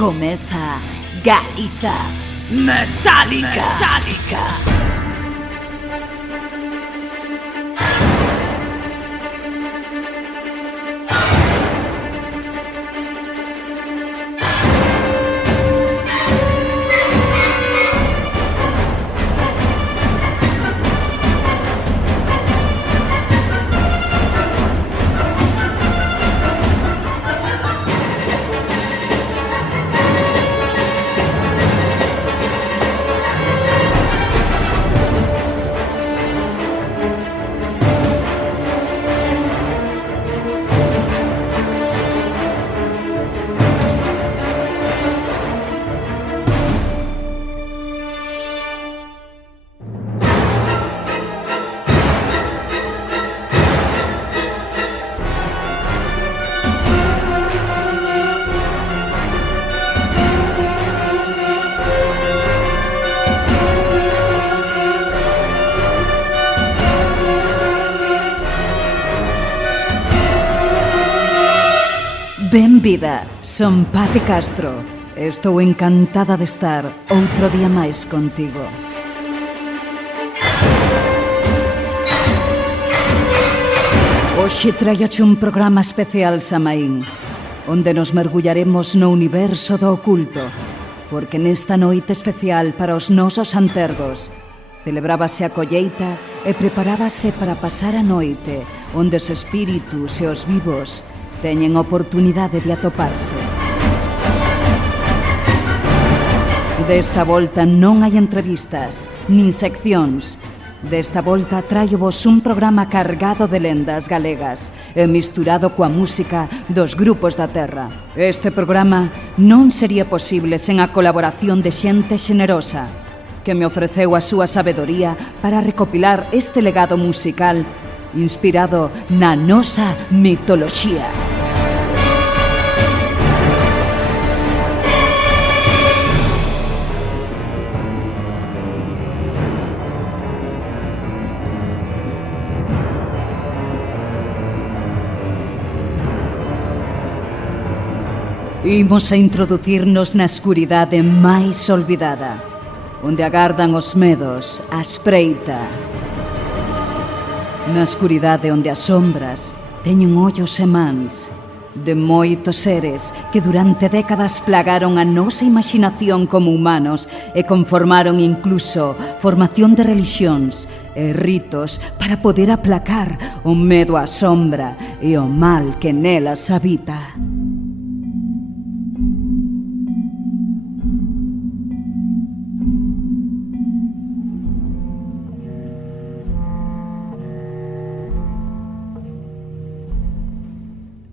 Comeza Galiza Metálica. Benvida, son Pati Castro. Estou encantada de estar outro día máis contigo. Hoxe traioche un programa especial, Samaín, onde nos mergullaremos no universo do oculto, porque nesta noite especial para os nosos antergos celebrábase a colleita e preparábase para pasar a noite onde os espíritus e os vivos teñen oportunidade de atoparse. Desta volta non hai entrevistas, nin seccións. Desta volta traio-vos un programa cargado de lendas galegas e misturado coa música dos grupos da terra. Este programa non sería posible sen a colaboración de xente xenerosa que me ofreceu a súa sabedoría para recopilar este legado musical inspirado na nosa mitoloxía. Imos a introducirnos na escuridade máis olvidada, onde agardan os medos, a espreita. Na escuridade onde as sombras teñen ollos e mans de moitos seres que durante décadas plagaron a nosa imaginación como humanos e conformaron incluso formación de relixións e ritos para poder aplacar o medo á sombra e o mal que nelas habita.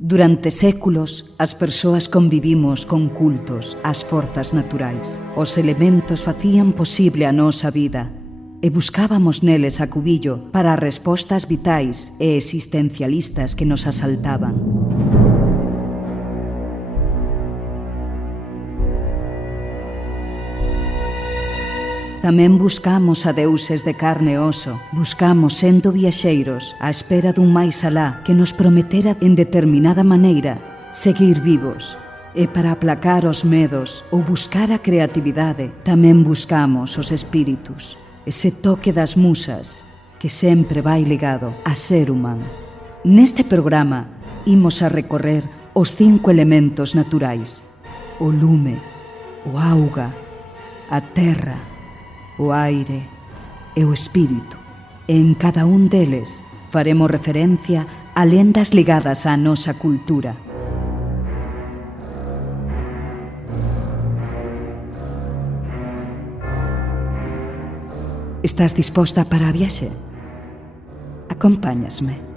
Durante séculos, as persoas convivimos con cultos ás forzas naturais. Os elementos facían posible a nosa vida e buscábamos neles acubillo para as respostas vitais e existencialistas que nos asaltaban. Tamén buscamos a deuses de carne e oso. Buscamos sendo viaxeiros á espera dun máis alá que nos prometera en determinada maneira seguir vivos. E para aplacar os medos ou buscar a creatividade, tamén buscamos os espíritus. Ese toque das musas que sempre vai ligado a ser humano. Neste programa imos a recorrer os 5 elementos naturais: o lume, o auga, a terra, o aire e o espírito. En cada un deles faremos referencia a lendas ligadas á nosa cultura. Estás disposta para a viaxe? Acompáñasme.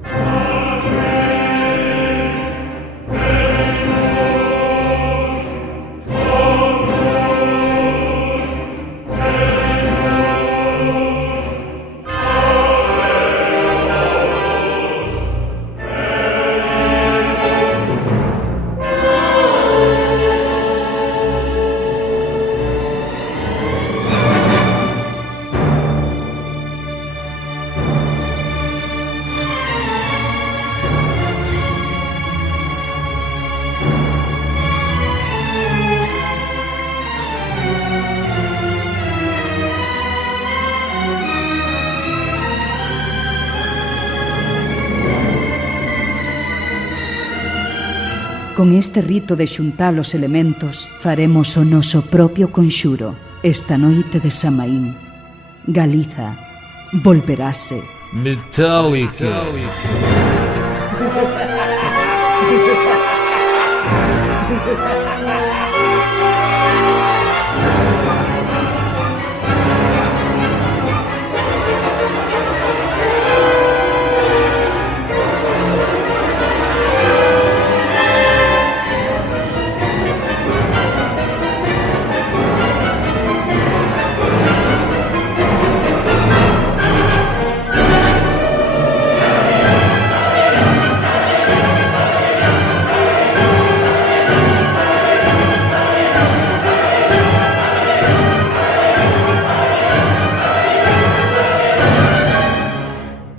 Con este rito de xuntar os elementos faremos o noso propio conxuro esta noite de Samaín. Galiza volverase Metallica.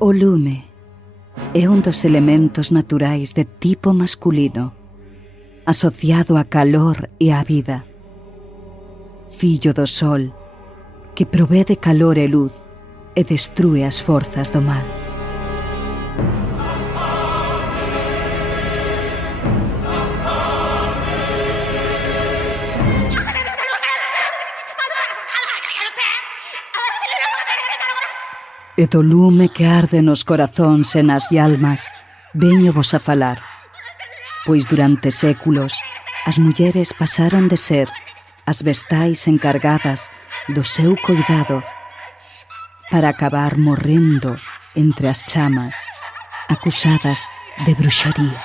O lume é un dos elementos naturais de tipo masculino, asociado a calor e á vida. Fillo do sol, que provee de calor e luz e destrúe as forzas do mal. E do lume que arde nos corazóns e nas almas, veño vos a falar, pois durante séculos as mulleres pasaron de ser as vestais encargadas do seu coidado para acabar morrendo entre as chamas, acusadas de bruxaría.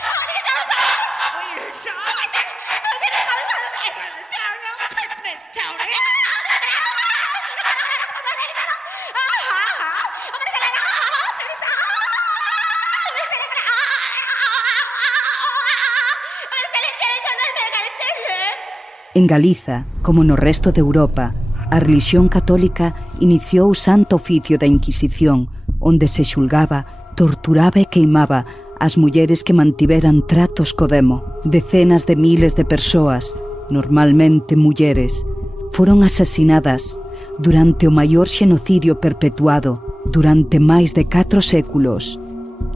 En Galiza, como no resto de Europa, a relixión católica iniciou o santo oficio da Inquisición, onde se xulgaba, torturaba e queimaba as mulleres que mantiveran tratos co demo. Decenas de miles de persoas, normalmente mulleres, foron asasinadas durante o maior xenocidio perpetuado durante máis de 4 séculos.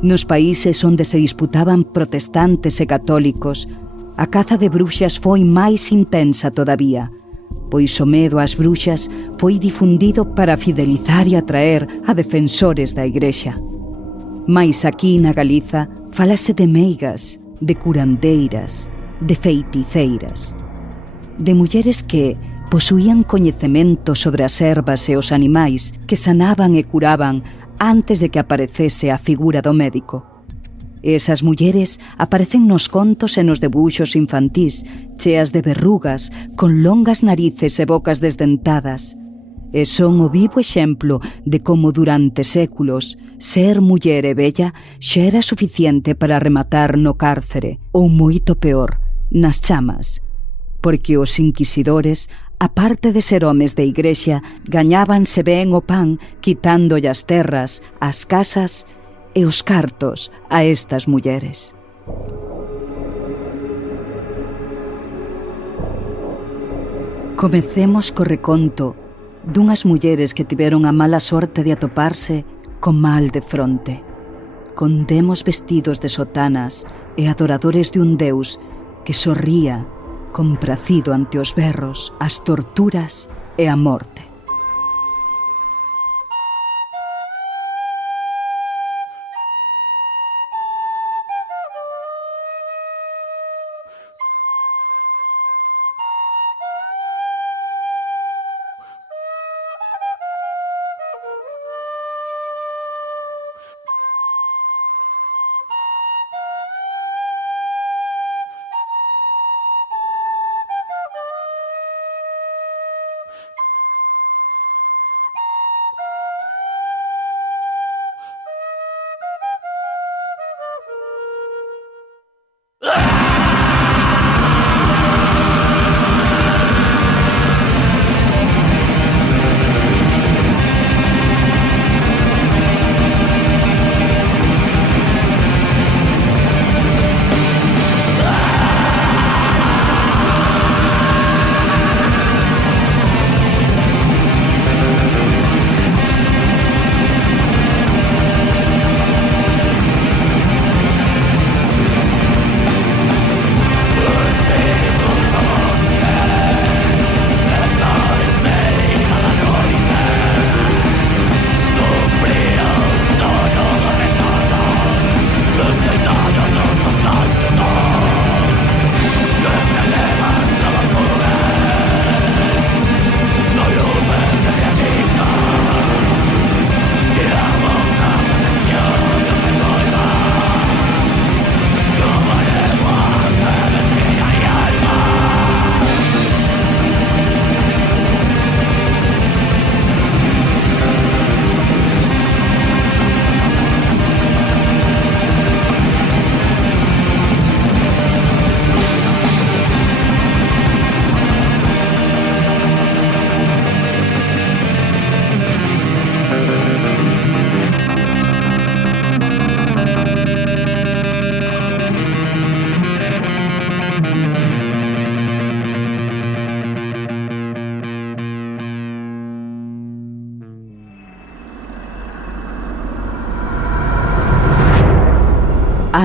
Nos países onde se disputaban protestantes e católicos, a caza de bruxas foi máis intensa todavía, pois o medo ás bruxas foi difundido para fidelizar e atraer a defensores da Igrexa. Mais aquí na Galiza falase de meigas, de curandeiras, de feiticeiras, de mulleres que posuían coñecemento sobre as ervas e os animais que sanaban e curaban antes de que aparecese a figura do médico. Esas mulleres aparecen nos contos e nos debuxos infantís, cheas de verrugas, con longas narices e bocas desdentadas. E son o vivo exemplo de como durante séculos ser muller e bella xa era suficiente para rematar no cárcere, ou moito peor, nas chamas, porque os inquisidores, aparte de ser homes de igrexa, gañábanse ben o pan quitándolle as terras, as casas e os cartos a estas mulleres. Comecemos co reconto dunhas mulleres que tiveron a mala sorte de atoparse con mal de fronte, con demos vestidos de sotanas e adoradores de un deus que sorría compracido ante os berros, as torturas e a morte.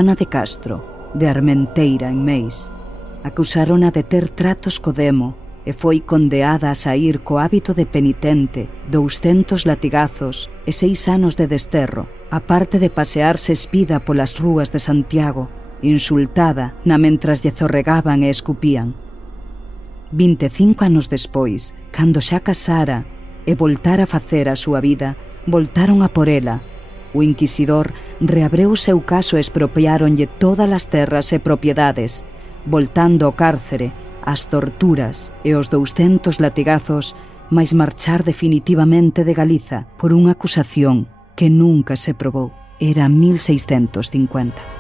Ana de Castro, de Armenteira, en Meis. Acusárona de ter tratos co demo e foi condeada a saír co hábito de penitente, 200 latigazos e 6 anos de desterro, aparte de pasearse espida polas rúas de Santiago, insultada na mentras lle zorregaban e escupían. 25 anos despois, cando xa casara e voltara a facer a súa vida, voltaron a por ela. O inquisidor reabreu o seu caso e expropiáronlle todas as terras e propiedades, voltando ao cárcere, as torturas e os 200 latigazos, mais marchar definitivamente de Galiza por unha acusación que nunca se probou. Era 1650.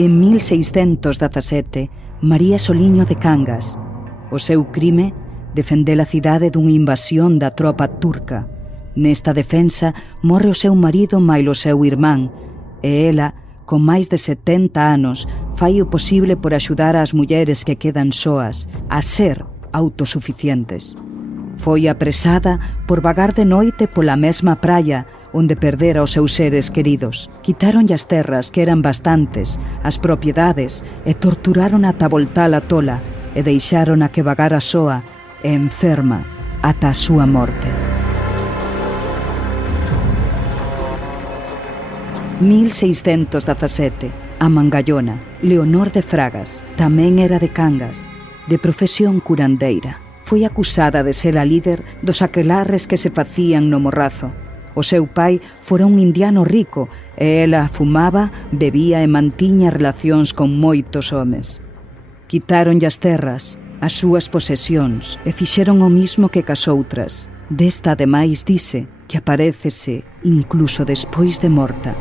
En 1617, María Soliño de Cangas. O seu crime, defender a cidade dunha invasión da tropa turca. Nesta defensa, morre o seu marido mailo seu irmán, e ela, con máis de 70 anos, fai o posible por axudar ás mulleres que quedan soas a ser autosuficientes. Foi apresada por vagar de noite pola mesma praia onde perdera os seus seres queridos. Quitaronlle as terras, que eran bastantes, as propiedades, e torturaron ata voltala tola, e deixaron a que vagara soa e enferma ata a súa morte. 1617, a Mangallona, Leonor de Fragas, tamén era de Cangas, de profesión curandeira. Foi acusada de ser a líder dos aquelarres que se facían no Morrazo. O seu pai fora un indiano rico e ela fumaba, bebía e mantiña relacións con moitos homes. Quitáronlle as terras, as súas posesións e fixeron o mismo que cas outras. Desta, ademais, dice que aparécese incluso despois de morta.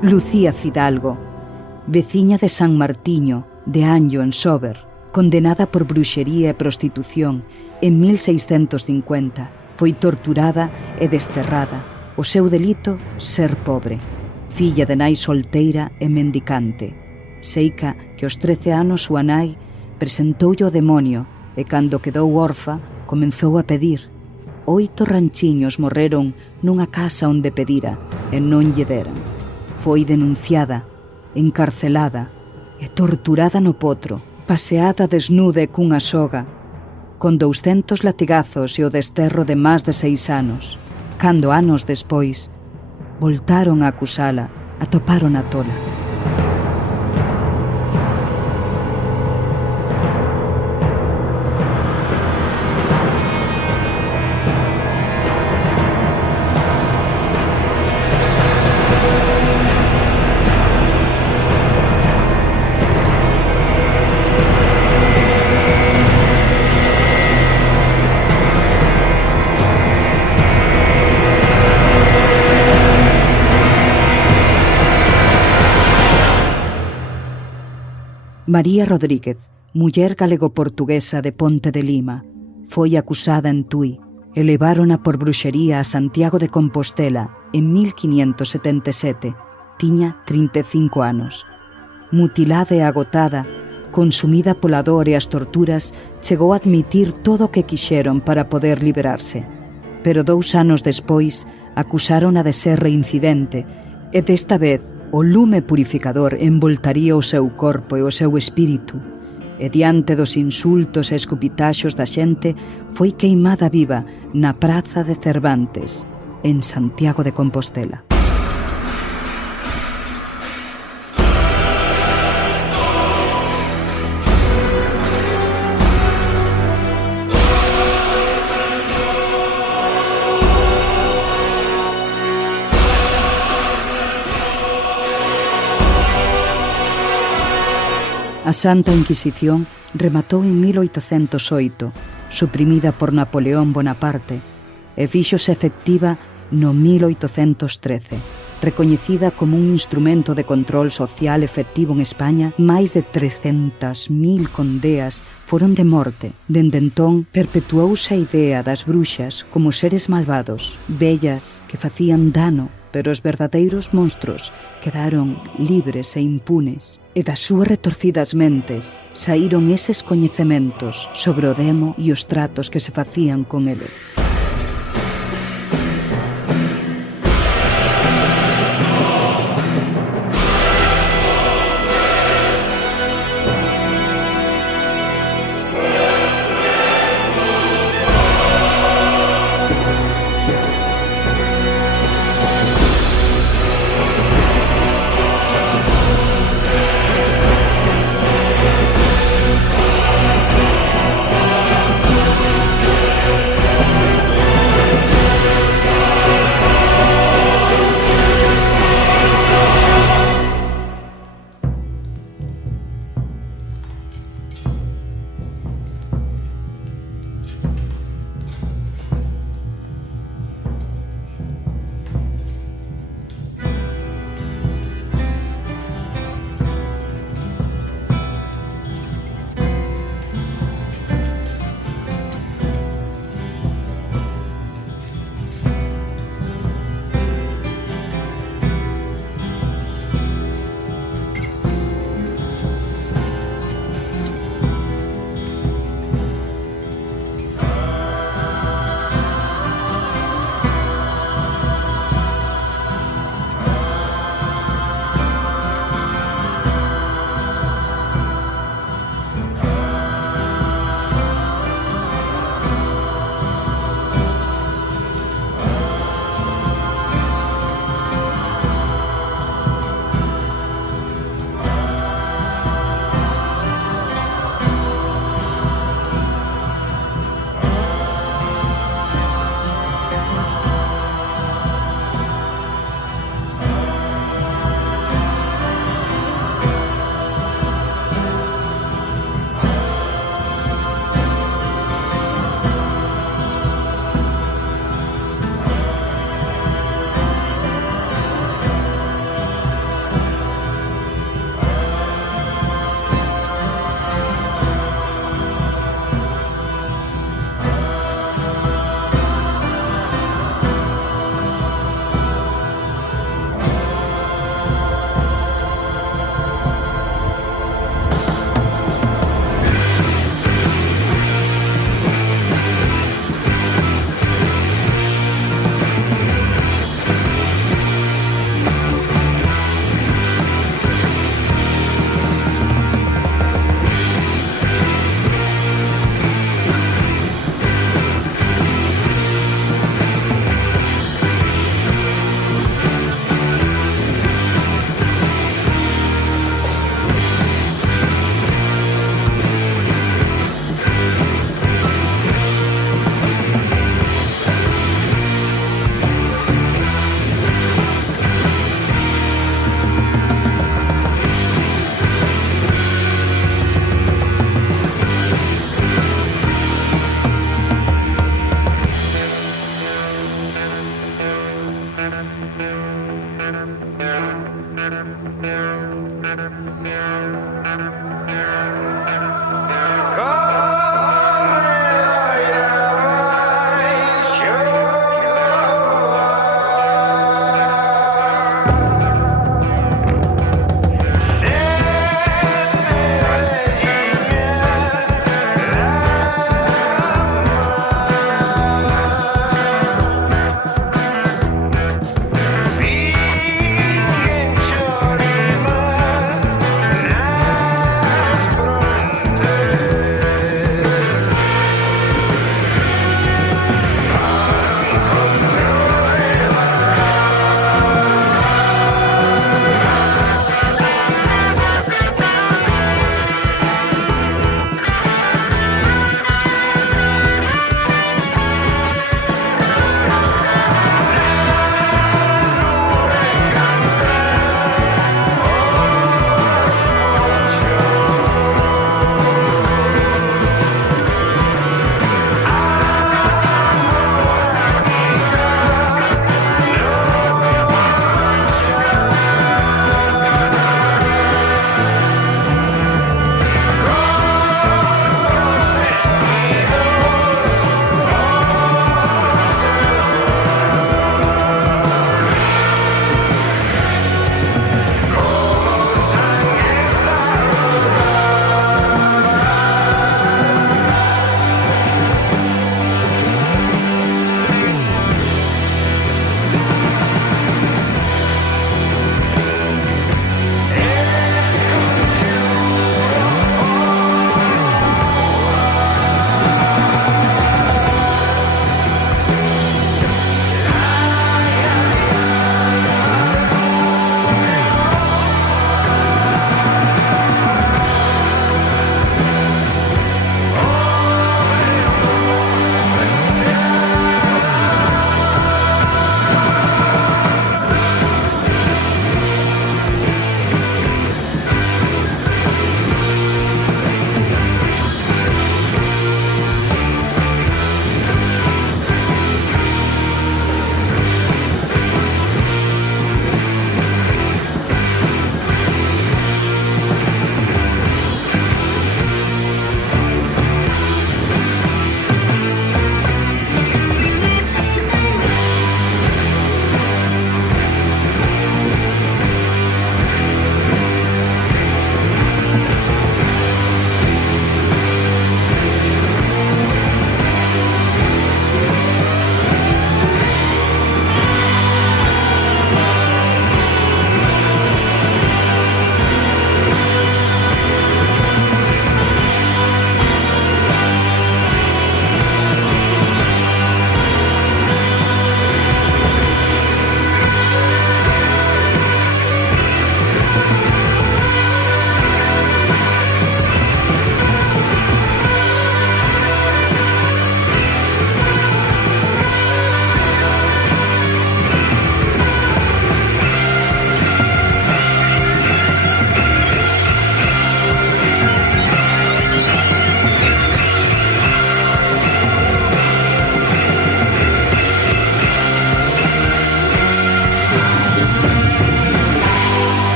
Lucía Fidalgo, veciña de San Martiño, de Anllo en Sober, condenada por bruxería e prostitución en 1650, foi torturada e desterrada. O seu delito, ser pobre, filla de nai solteira e mendicante. Seica que aos 13 anos súa nai presentoulle o demonio e cando quedou orfa comenzou a pedir. 8 ranchiños morreron nunha casa onde pedira e non lle deran. Foi denunciada, encarcelada e torturada no potro, paseada desnuda e cunha soga, con 200 latigazos e o desterro de máis de 6 anos. Cando anos despois voltaron a acusala, atoparon a tola. María Rodríguez, muller galego-portuguesa de Ponte de Lima, foi acusada en Tui e levárona por bruxería a Santiago de Compostela en 1577. Tiña 35 anos. Mutilada e agotada, consumida pola dor e as torturas, chegou a admitir todo o que quixeron para poder liberarse. Pero 2 anos despois, acusárona de ser reincidente e desta vez o lume purificador envoltaría o seu corpo e o seu espírito, e diante dos insultos e escupitaxos da xente foi queimada viva na praza de Cervantes, en Santiago de Compostela. A Santa Inquisición rematou en 1808, suprimida por Napoleón Bonaparte, e fíxose efectiva no 1813. Recoñecida como un instrumento de control social efectivo en España, máis de 300.000 condeas foron de morte. Dende entón, perpetuouse a idea das bruxas como seres malvados, vellas que facían dano, pero os verdadeiros monstros quedaron libres e impunes, e das súas retorcidas mentes saíron eses coñecementos sobre o demo e os tratos que se facían con eles.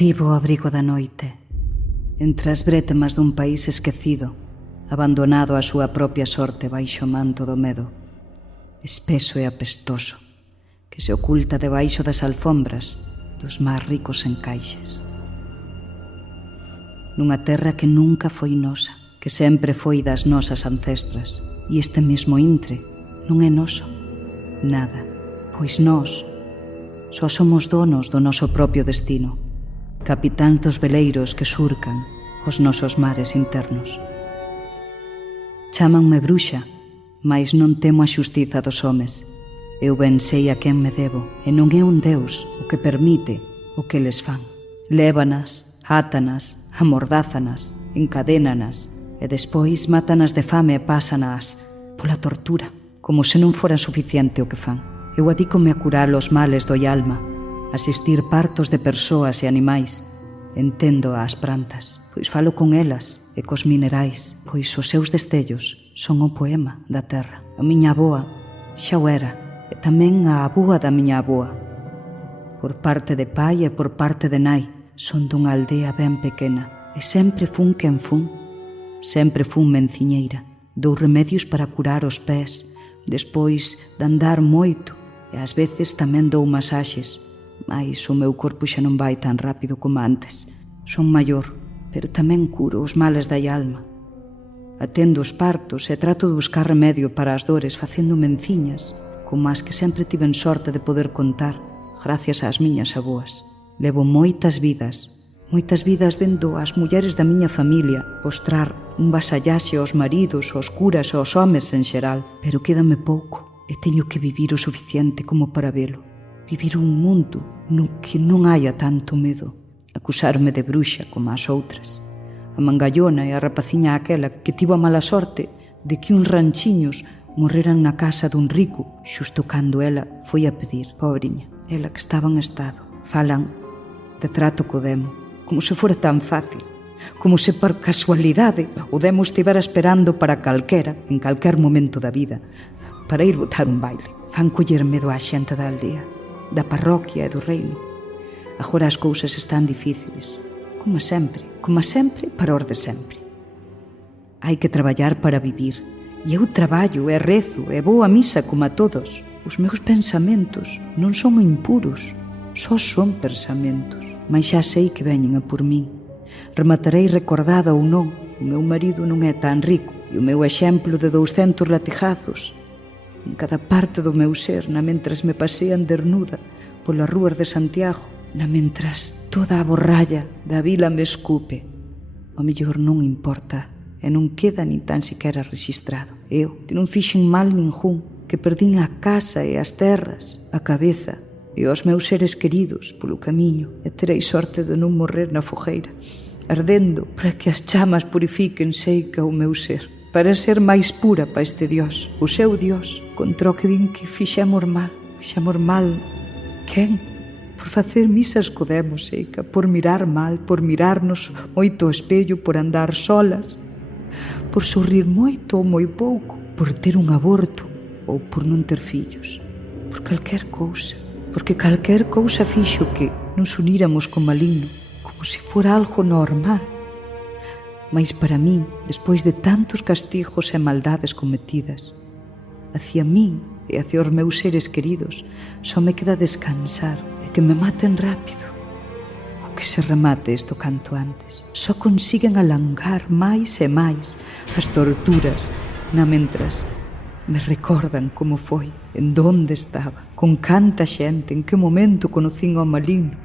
Escribo ao abrigo da noite, entre as brétemas dun país esquecido, abandonado á súa propia sorte baixo o manto do medo, espeso e apestoso, que se oculta debaixo das alfombras dos máis ricos encaixes. Nunha terra que nunca foi nosa, que sempre foi das nosas ancestras, e este mesmo intre non é noso, nada, pois nós só somos donos do noso propio destino, capitáns dos veleiros que surcan os nosos mares internos. Chámanme bruxa, mais non temo a xustiza dos homes. Eu ben sei a quen me debo, e non é un deus o que permite o que les fan. Lévanas, átanas, amordázanas, encadénanas, e despois mátanas de fame e pásanas pola tortura, como se non fora suficiente o que fan. Eu adícome a curar os males do alma, asistir partos de persoas e animais. Entendo as plantas, pois falo con elas e cos minerais, pois os seus destellos son o poema da terra. A miña avoa xa o era, e tamén a avoa da miña avoa. Por parte de pai e por parte de nai, son dunha aldea ben pequena, e sempre fun quen fun. Sempre fun menciñeira, dou remedios para curar os pés, despois de andar moito, e ás veces tamén dou masaxes, mais o meu corpo xa non vai tan rápido como antes. Son maior, pero tamén curo os males da alma. Atendo os partos e trato de buscar remedio para as dores facendo menciñas, como as que sempre tiven sorte de poder contar, gracias ás miñas avoas. Levo moitas vidas vendo as mulleres da miña familia postrar un vasallaxe aos maridos, aos curas e aos homes en xeral, pero quédame pouco e teño que vivir o suficiente como para velo. Vivir un mundo no que non haya tanto medo. Acusarme de bruxa como as outras. A mangallona e a rapaciña aquela que tivo a mala sorte de que uns ranchiños morreran na casa dun rico xusto cando ela foi a pedir, pobriña, ela que estaba en estado. Falan de trato co demo, como se fora tan fácil, como se por casualidade o demo estivera esperando para calquera, en calquer momento da vida, para ir botar un baile. Fan coller medo á xente da aldea, da parroquia e do reino. Agora as cousas están difíciles, como sempre para os de sempre. Hai que traballar para vivir, e eu traballo e rezo e vou a misa como a todos. Os meus pensamentos non son impuros, só son pensamentos, mas xa sei que veñen a por min. Rematarei recordada ou non, o meu marido non é tan rico, e o meu exemplo de 200 latigazos en cada parte do meu ser, na mentras me pasean dernuda polas rúas de Santiago, na mentras toda a borralla da vila me escupe. O mellor non importa, e non queda nin tan siquera rexistrado. Eu, que non fixen mal ningún, que perdín a casa e as terras, a cabeza e os meus seres queridos polo camiño, e terei sorte de non morrer na fogueira, ardendo para que as chamas purifiquen seica o meu ser, para ser máis pura pa este Dios, o seu Dios, contra o que din que fixemos mal. Fixemos mal, quen? Por facer misas co demo, seica, por mirar mal, por mirarnos moito ao espello, por andar solas, por sorrir moito ou moi pouco, por ter un aborto ou por non ter fillos, por calquer cousa, porque calquer cousa fixo que nos uníramos co maligno, como se fora algo normal. Mais para min, despois de tantos castigos e maldades cometidas, hacia min e hacia os meus seres queridos, só me queda descansar e que me maten rápido, ou que se remate isto canto antes. Só consiguen alangar máis e máis as torturas, na mentras me recordan como foi, en donde estaba, con canta xente, en que momento conocín ao maligno,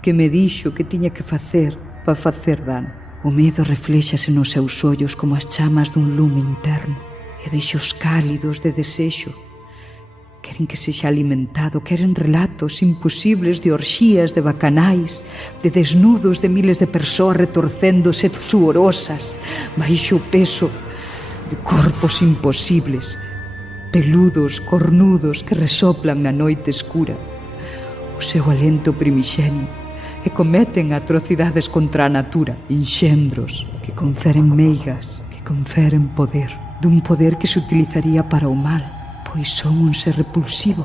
que me dixo que tiña que facer para facer dano. O medo refléxase nos seus ollos como as chamas dun lume interno, e vexos cálidos de desexo. Queren que sexa alimentado, queren relatos imposibles de orxías, de bacanais, de desnudos de miles de persoas retorcéndose suorosas, baixo o peso de corpos imposibles, peludos, cornudos que resoplan na noite escura o seu alento primixenio, e cometen atrocidades contra a natura, enxendros que conferen meigas, que conferen poder, dun poder que se utilizaría para o mal, pois son un ser repulsivo,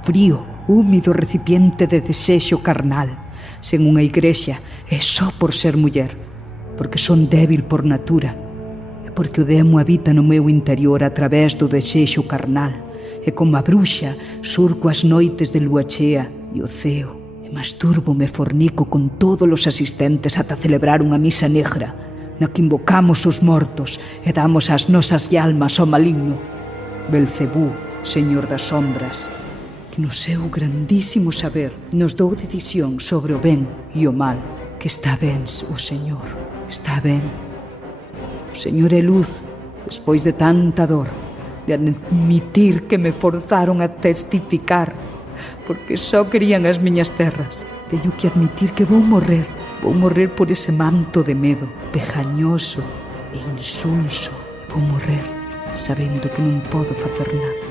frío, húmido recipiente de desexo carnal, sen unha igrexa é só por ser muller, porque son débil por natura, e porque o demo habita no meu interior a través do desexo carnal, e como a bruxa surco as noites de lua chea e o ceo, e mastúrbome fornico con todos os asistentes ata celebrar unha misa negra, na que invocamos os mortos e damos as nosas almas ao maligno. Belcebú, señor das sombras, que no seu grandísimo saber nos dou decisión sobre o ben e o mal, que está ben o Señor, está ben. O Señor é luz, despois de tanta dor, de admitir que me forzaron a testificar, porque só querían as miñas terras. Teño que admitir que vou morrer por ese manto de medo, pegañoso e insulso. Vou morrer sabendo que non podo facer nada.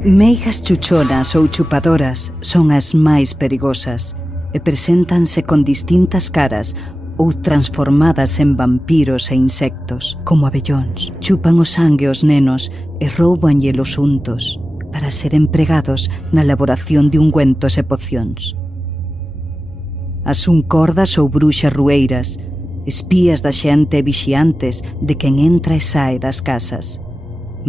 Meigas chuchonas ou chupadoras son as máis perigosas e preséntanse con distintas caras ou transformadas en vampiros e insectos, como abellóns. Chupan o sangue aos nenos e roubanlle os untos para ser empregados na elaboración de ungüentos e pocións. As uncordas ou bruxas rueiras, espías da xente e vixiantes de quen entra e sae das casas.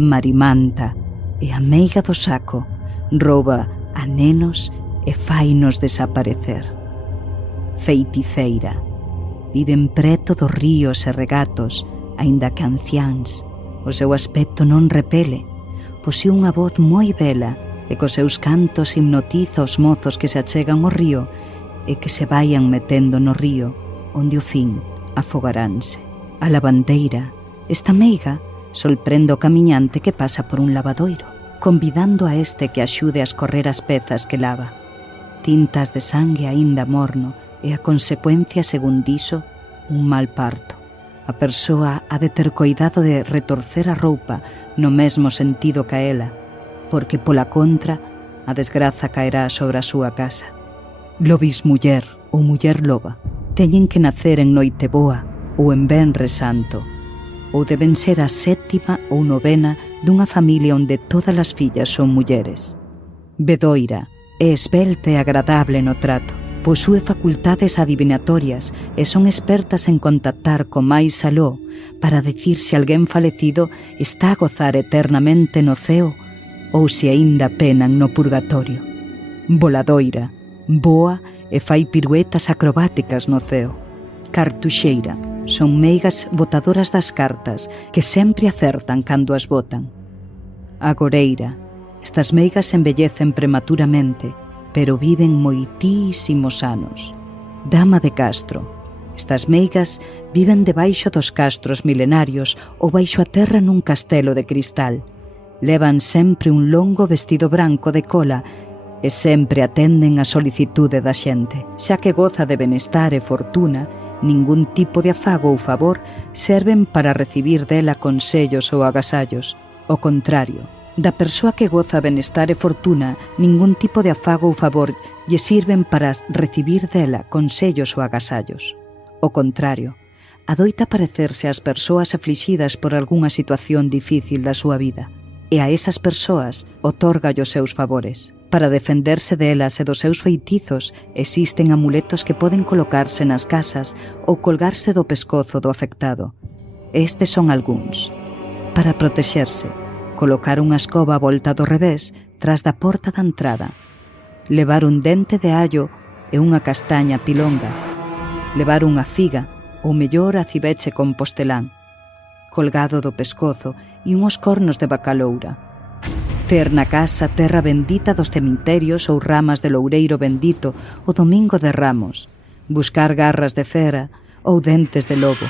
Marimanta e a meiga do saco rouba a nenos e fainos desaparecer. Feiticeira. Viven preto dos ríos e regatos, aínda que anciáns. O seu aspecto non repele, posee unha voz moi bela e cos seus cantos hipnotiza os mozos que se achegan ao río e que se vaian metendo no río, onde ao fin afogaránse. A lavandeira. Esta meiga sorprende o camiñante que pasa por un lavadoiro, convidando a este que axude a escorrer as pezas que lava. Tintas de sangue aínda morno e a consecuencia, según diso, un mal parto. A persoa ha de ter coidado de retorcer a roupa no mesmo sentido que a ela, porque pola contra a desgraza caerá sobre a súa casa. Lobis muller ou muller loba teñen que nacer en Noiteboa ou en Venres Santo, ou deben ser a 7ª ou 9ª dunha familia onde todas as fillas son mulleres. Bedoira é esbelta e agradable no trato, posúe facultades adivinatorias e son expertas en contactar co máis aló para dicir se alguén falecido está a gozar eternamente no ceo ou se aínda penan no purgatorio. Voladoira, voa e fai piruetas acrobáticas no ceo. Cartuxeira, son meigas botadoras das cartas que sempre acertan cando as botan. Agoreira, estas meigas envellecen prematuramente, pero viven moitísimos anos. Dama de Castro, estas meigas viven debaixo dos castros milenarios ou baixo a terra nun castelo de cristal. Levan sempre un longo vestido branco de cola e sempre atenden a solicitude da xente. Xa que goza de benestar e fortuna, ningún tipo de afago ou favor serven para recibir dela consellos ou agasallos. O contrario, da persoa que goza benestar e fortuna, ningún tipo de afago ou favor lle sirven para recibir dela consellos ou agasallos. O contrario, adoita parecerse ás persoas aflixidas por algunha situación difícil da súa vida, e a esas persoas otorga os seus favores. Para defenderse delas e dos seus feitizos, existen amuletos que poden colocarse nas casas ou colgarse do pescozo do afectado. Estes son algúns. Para protexerse, colocar unha escoba a volta do revés tras da porta da entrada, levar un dente de allo e unha castaña pilonga, levar unha figa ou mellor a cibeche con postelán, colgado do pescozo e unhos cornos de bacaloura. Ter na casa terra bendita dos cemiterios ou ramas de loureiro bendito o domingo de Ramos, buscar garras de fera ou dentes de lobo,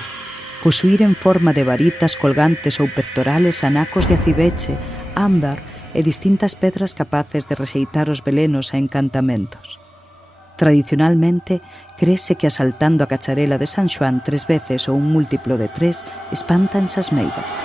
posuir en forma de varitas colgantes ou pectorales anacos de acibeche, ámbar e distintas pedras capaces de rexeitar os velenos e encantamentos. Tradicionalmente, crese que asaltando a cacharela de San Xoán 3 veces ou un múltiplo de 3 espántanse as meigas.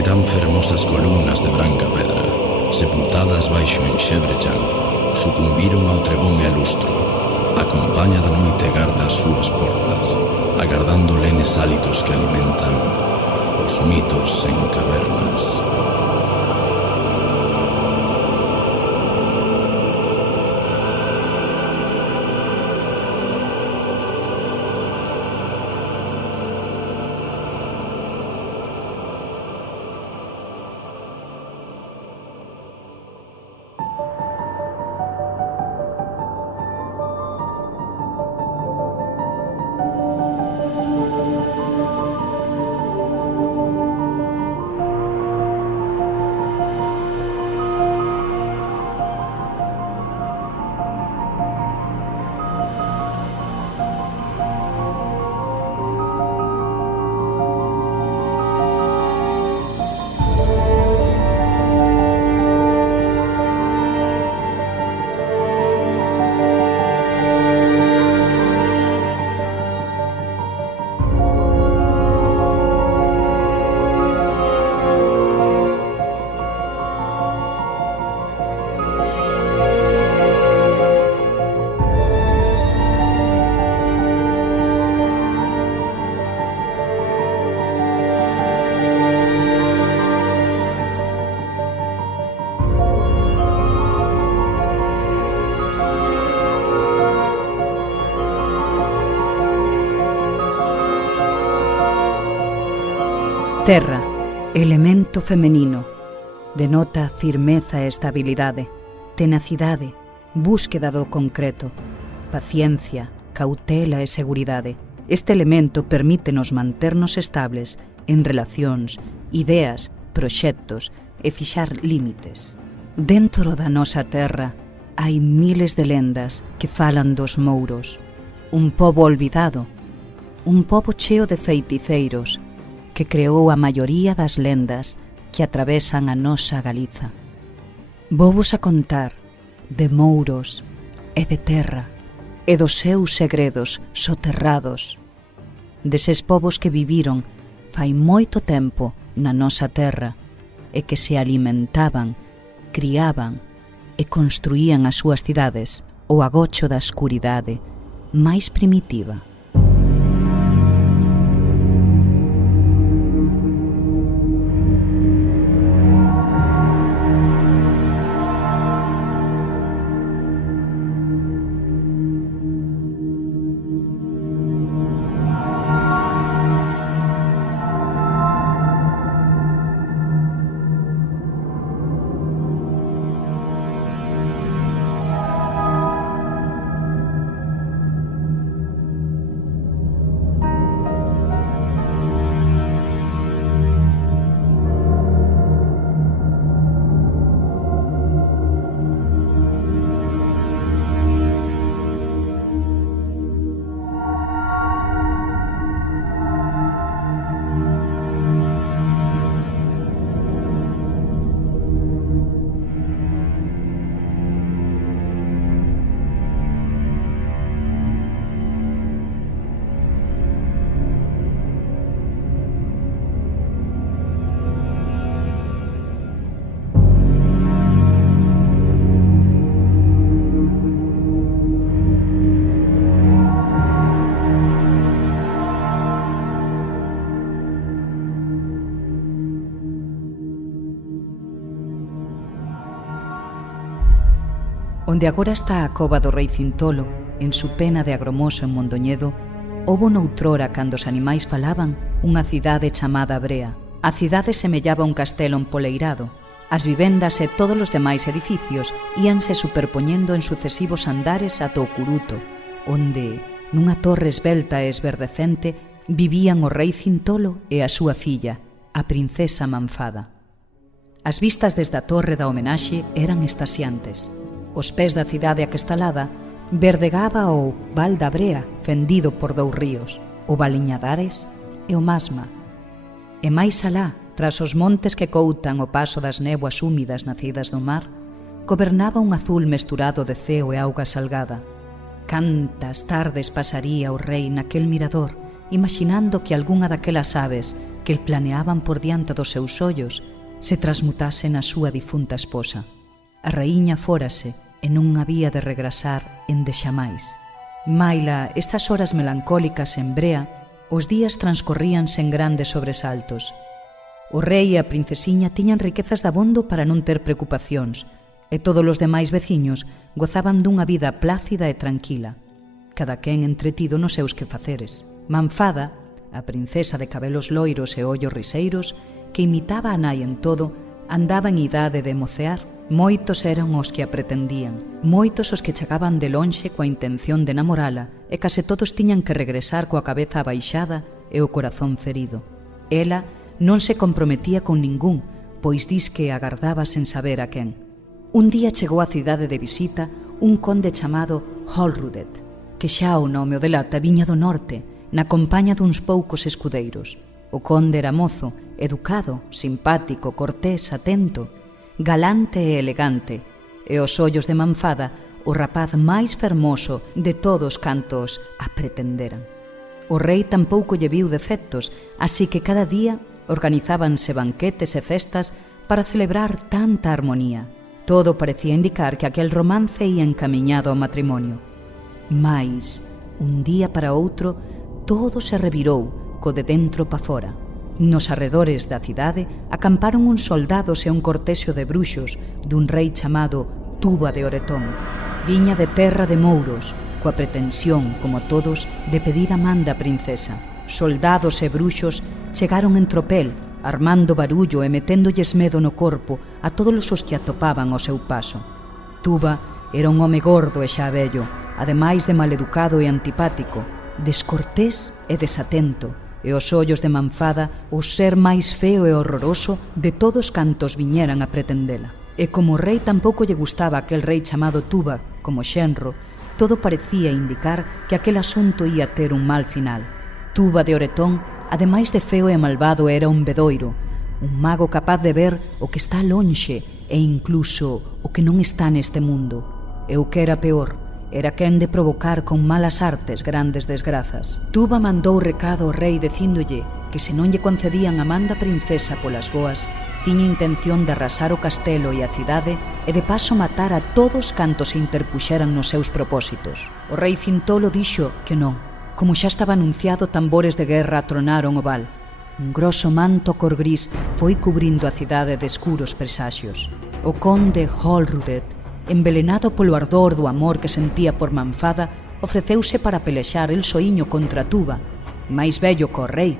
Quedan fermosas columnas de branca pedra, sepultadas baixo enxebre chan, sucumbiron ao trebón e a lustro. A compaña da noite garda as súas portas, agardando lenes hálitos que alimentan os mitos en cavernas. Terra, elemento femenino, denota firmeza e estabilidade, tenacidade, búsqueda do concreto, paciencia, cautela e seguridade. Este elemento permítenos manternos estables en relacións, ideas, proxectos e fixar límites. Dentro da nosa terra hai miles de lendas que falan dos mouros, un pobo olvidado, un pobo cheo de feiticeiros que creou a maioría das lendas que atravesan a nosa Galiza. Vouvos a contar de mouros e de terra e dos seus segredos soterrados, deses povos que viviron fai moito tempo na nosa terra e que se alimentaban, criaban e construían as súas cidades ao agocho da escuridade máis primitiva. Onde agora está a cova do Rei Cintolo, en su pena de Agromoso en Mondoñedo, houbo noutrora, cando os animais falaban, unha cidade chamada Brea. A cidade semellaba un castelo empoleirado. As vivendas e todos os demais edificios íanse superpoñendo en sucesivos andares ata o Curuto, onde, nunha torre esbelta e esverdecente, vivían o Rei Cintolo e a súa filla, a princesa Manfada. As vistas desde a torre da homenaxe eran estasiantes. Os pés da cidade acastalada verdegaba o Val da Brea, fendido por dous ríos, o Valiñadares e o Masma. E máis alá, tras os montes que coutan o paso das néboas húmidas nacidas do mar, gobernaba un azul mesturado de ceo e auga salgada. Cantas tardes pasaría o rei naquel mirador, imaginando que algunha daquelas aves que el planeaban por diante dos seus ollos se transmutase na súa difunta esposa. A raíña fórase e non había de regresar ende xamais. Maila estas horas melancólicas en Brea, os días transcorrían sen grandes sobresaltos. O rei e a princesiña tiñan riquezas dabondo para non ter preocupacións, e todos os demais veciños gozaban dunha vida plácida e tranquila, cada quen entretido nos seus quefaceres. Manfada, a princesa de cabelos loiros e ollos riseiros, que imitaba a nai en todo, andaba en idade de mocear. Moitos eran os que a pretendían, moitos os que chegaban de lonxe coa intención de namorala, e case todos tiñan que regresar coa cabeza abaixada e o corazón ferido. Ela non se comprometía con ningún, pois dis que agardaba sen saber a quen. Un día chegou á cidade de visita un conde chamado Holrudet, que xa o nome o delata viña do norte, na compaña duns poucos escudeiros. O conde era mozo, educado, simpático, cortés, atento, galante e elegante, e os ollos de Manfada o rapaz máis fermoso de todos cantos a pretenderan. O rei tampouco lle viu defectos, así que cada día organizábanse banquetes e festas para celebrar tanta armonía. Todo parecía indicar que aquel romance ia encamiñado ao matrimonio. Mais, un día para outro, todo se revirou co de dentro pa fora. Nos arredores da cidade acamparon uns soldados e un cortexo de bruxos dun rei chamado Tuba de Oretón. Viña de terra de mouros, coa pretensión, como todos, de pedir a man da princesa. Soldados e bruxos chegaron en tropel, armando barullo e meténdolles medo no corpo a todos os que atopaban ao seu paso. Tuba era un home gordo e xa vello, ademais de maleducado e antipático, descortés e desatento, e os ollos de Manfada o ser máis feo e horroroso de todos cantos viñeran a pretendela. E como o rei tampouco lle gustaba aquel rei chamado Tuba como xenro, todo parecía indicar que aquel asunto ia ter un mal final. Tuba de Oretón, ademais de feo e malvado, era un bedoiro, un mago capaz de ver o que está lonxe e incluso o que non está neste mundo. E o que era peor, era quen de provocar con malas artes grandes desgrazas. Tuba mandou recado ao rei dicíndolle que se non lle concedían a man da princesa polas boas, tiña intención de arrasar o castelo e a cidade e de paso matar a todos cantos se interpuxeran nos seus propósitos. O rei Cintolo dixo que non. Como xa estaba anunciado, tambores de guerra atronaron o val. Un groso manto cor gris foi cubrindo a cidade de escuros presaxios. O conde Holrudet, envelenado polo ardor do amor que sentía por Manfada, ofreceuse para pelexar el soiño contra Tuba, máis vello co rei,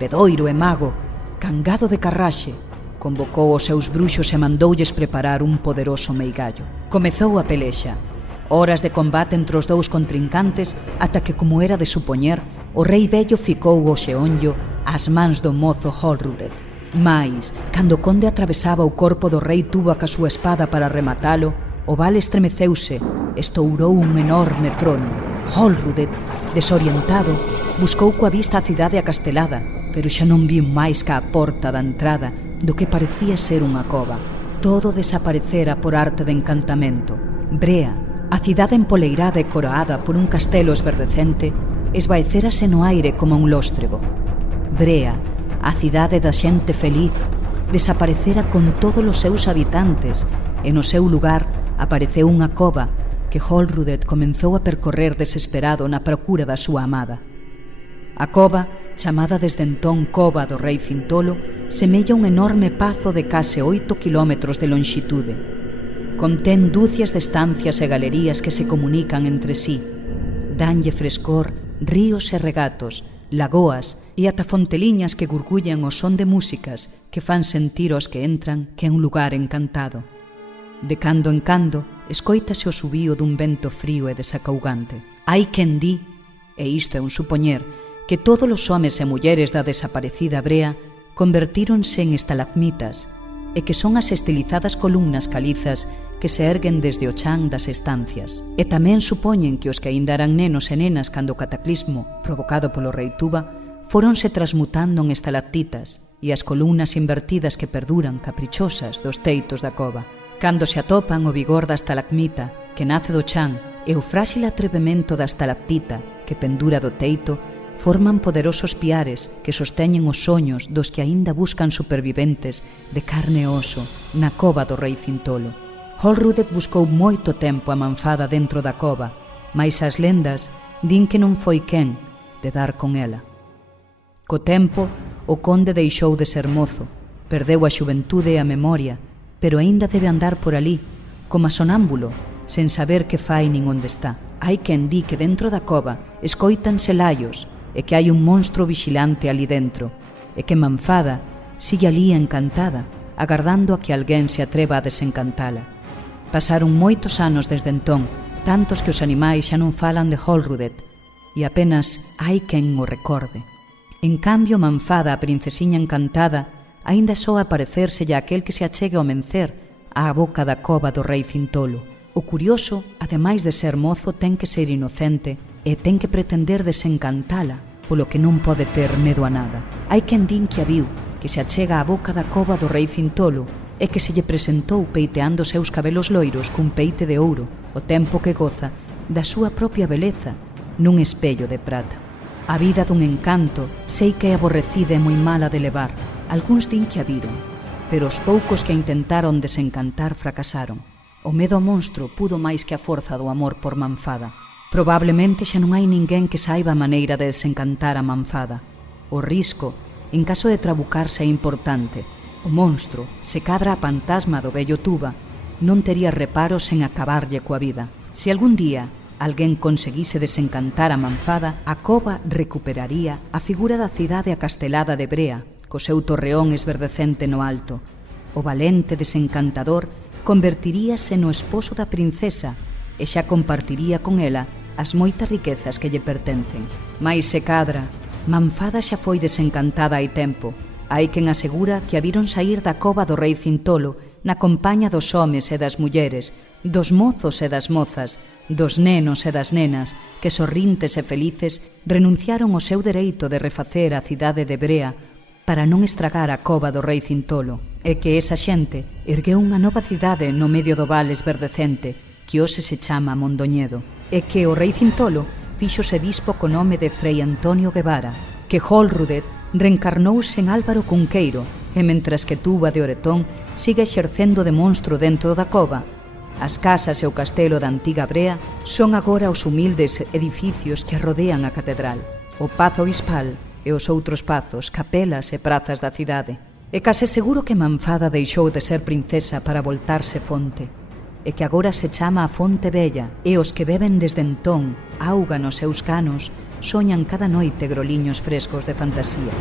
bedoiro e mago, cangado de carraxe. Convocou os seus bruxos e mandoulles preparar un poderoso meigallo. Comezou a pelexa. Horas de combate entre os dous contrincantes, ata que, como era de supoñer, o rei vello ficou o xeonllo ás mans do mozo Holrudet. Mais, cando o conde atravesaba o corpo do rei Tuba ca súa espada para rematalo, o val estremeceuse, estourou un enorme trono. Holrudet, desorientado, buscou coa vista a cidade acastelada, pero xa non viu máis ca a porta da entrada do que parecía ser unha cova. Todo desaparecera por arte de encantamento. Brea, a cidade empoleirada e coroada por un castelo esverdecente, esvaecérase no aire como un lóstrego. Brea, a cidade da xente feliz, desaparecera con todos os seus habitantes e no seu lugar apareceu unha cova que Holrudet comenzou a percorrer desesperado na procura da súa amada. A cova, chamada desde entón Cova do Rei Cintolo, semella un enorme pazo de case 8 kilómetros de lonxitude. Contén dúcias de estancias e galerías que se comunican entre sí. Danlle frescor, ríos e regatos, lagoas e ata fonteliñas que gurgullan o son de músicas que fan sentir aos que entran que é un lugar encantado. De cando en cando, escoítase o subío dun vento frío e desacougante. Hai quen di, e isto é un supoñer, que todos os homes e mulleres da desaparecida Brea convertíronse en estalagmitas e que son as estilizadas columnas calizas que se erguen desde o chan das estancias. E tamén supoñen que os que aínda eran nenos e nenas cando o cataclismo, provocado polo rei Tuba, fóronse transmutando en estalactitas e as columnas invertidas que perduran caprichosas dos teitos da cova. Cando se atopan o vigor da estalagmita, que nace do chan, e o fráxil atrevemento da estalactita, que pendura do teito, forman poderosos piares que sosteñen os soños dos que aínda buscan superviventes de carne e oso na cova do rei Cintolo. Holrudet buscou moito tempo a Manfada dentro da cova, mais as lendas din que non foi quen de dar con ela. Co tempo, o conde deixou de ser mozo, perdeu a xuventude e a memoria, pero aínda debe andar por ali, como sonámbulo, sen saber que fai nin onde está. Hai quen di que dentro da cova escoítanse laios e que hai un monstro vigilante ali dentro, e que Manfada sigue ali encantada, agardando a que alguén se atreva a desencantala. Pasaron moitos anos desde entón, tantos que os animais xa non falan de Holrudet, e apenas hai quen o recorde. En cambio, Manfada, a princesiña encantada, aínda só aparecérselle aquel que se achegue ao mencer á boca da cova do rei Cintolo. O curioso, ademais de ser mozo, ten que ser inocente e ten que pretender desencantala, polo que non pode ter medo a nada. Hai quen din que a viu, que se achega á boca da cova do rei Cintolo e que se lle presentou peiteando seus cabelos loiros cun peite de ouro, o tempo que goza da súa propia beleza nun espello de prata. A vida dun encanto sei que é aborrecida e moi mala de levar. Algúns din que a viron, pero os poucos que a intentaron desencantar fracasaron. O medo ao monstro pudo máis que a forza do amor por Manfada. Probablemente xa non hai ninguén que saiba a maneira de desencantar a Manfada. O risco, en caso de trabucarse, é importante. O monstro, se cadra a fantasma do vello Tuba, non tería reparos en acabarlle coa vida. Se algún día alguén conseguise desencantar a Manfada, a cova recuperaría a figura da cidade acastelada de Brea, co seu torreón esverdecente no alto. O valente desencantador convertiríase no esposo da princesa e xa compartiría con ela as moitas riquezas que lle pertencen. Mais se cadra, Manfada xa foi desencantada hai tempo. Hai quen asegura que a viron saír da cova do rei Cintolo na compaña dos homes e das mulleres, dos mozos e das mozas, dos nenos e das nenas, que sorrintes e felices renunciaron ao seu dereito de refacer a cidade de Brea para non estragar a cova do rei Cintolo, e que esa xente ergueu unha nova cidade no medio do val esverdecente, que hoxe se chama Mondoñedo, e que o rei Cintolo fíxose bispo co nome de Frei Antonio Guevara, que Holrudet reencarnouse en Álvaro Cunqueiro, e mentras que Tuba de Oretón sigue exercendo de monstro dentro da cova, as casas e o castelo da antiga Brea son agora os humildes edificios que rodean a catedral, o pazo obispal e os outros pazos, capelas e prazas da cidade. É case seguro que Manfada deixou de ser princesa para voltarse fonte, e que agora se chama a Fonte Bella, e os que beben desde entón auga nos seus canos soñan cada noite groliños frescos de fantasía.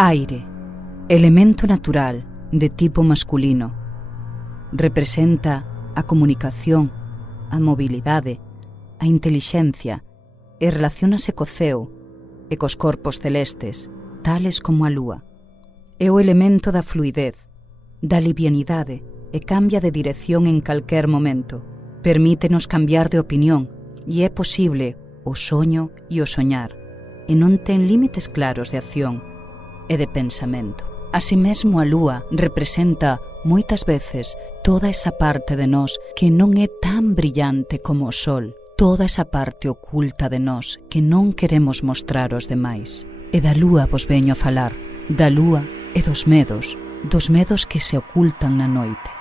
Aire, elemento natural de tipo masculino. Representa a comunicación, a mobilidade, a intelixencia e relaciónase co ceo e cos corpos celestes, tales como a lúa. É o elemento da fluidez, da livianidade e cambia de dirección en calquer momento. Permítenos cambiar de opinión e é posible o soño e o soñar e non ten límites claros de acción e de pensamento. Así mesmo a lúa representa moitas veces toda esa parte de nós que non é tan brillante como o sol, toda esa parte oculta de nós que non queremos mostrar aos demais. E da lúa vos veño a falar, da lúa e dos medos que se ocultan na noite.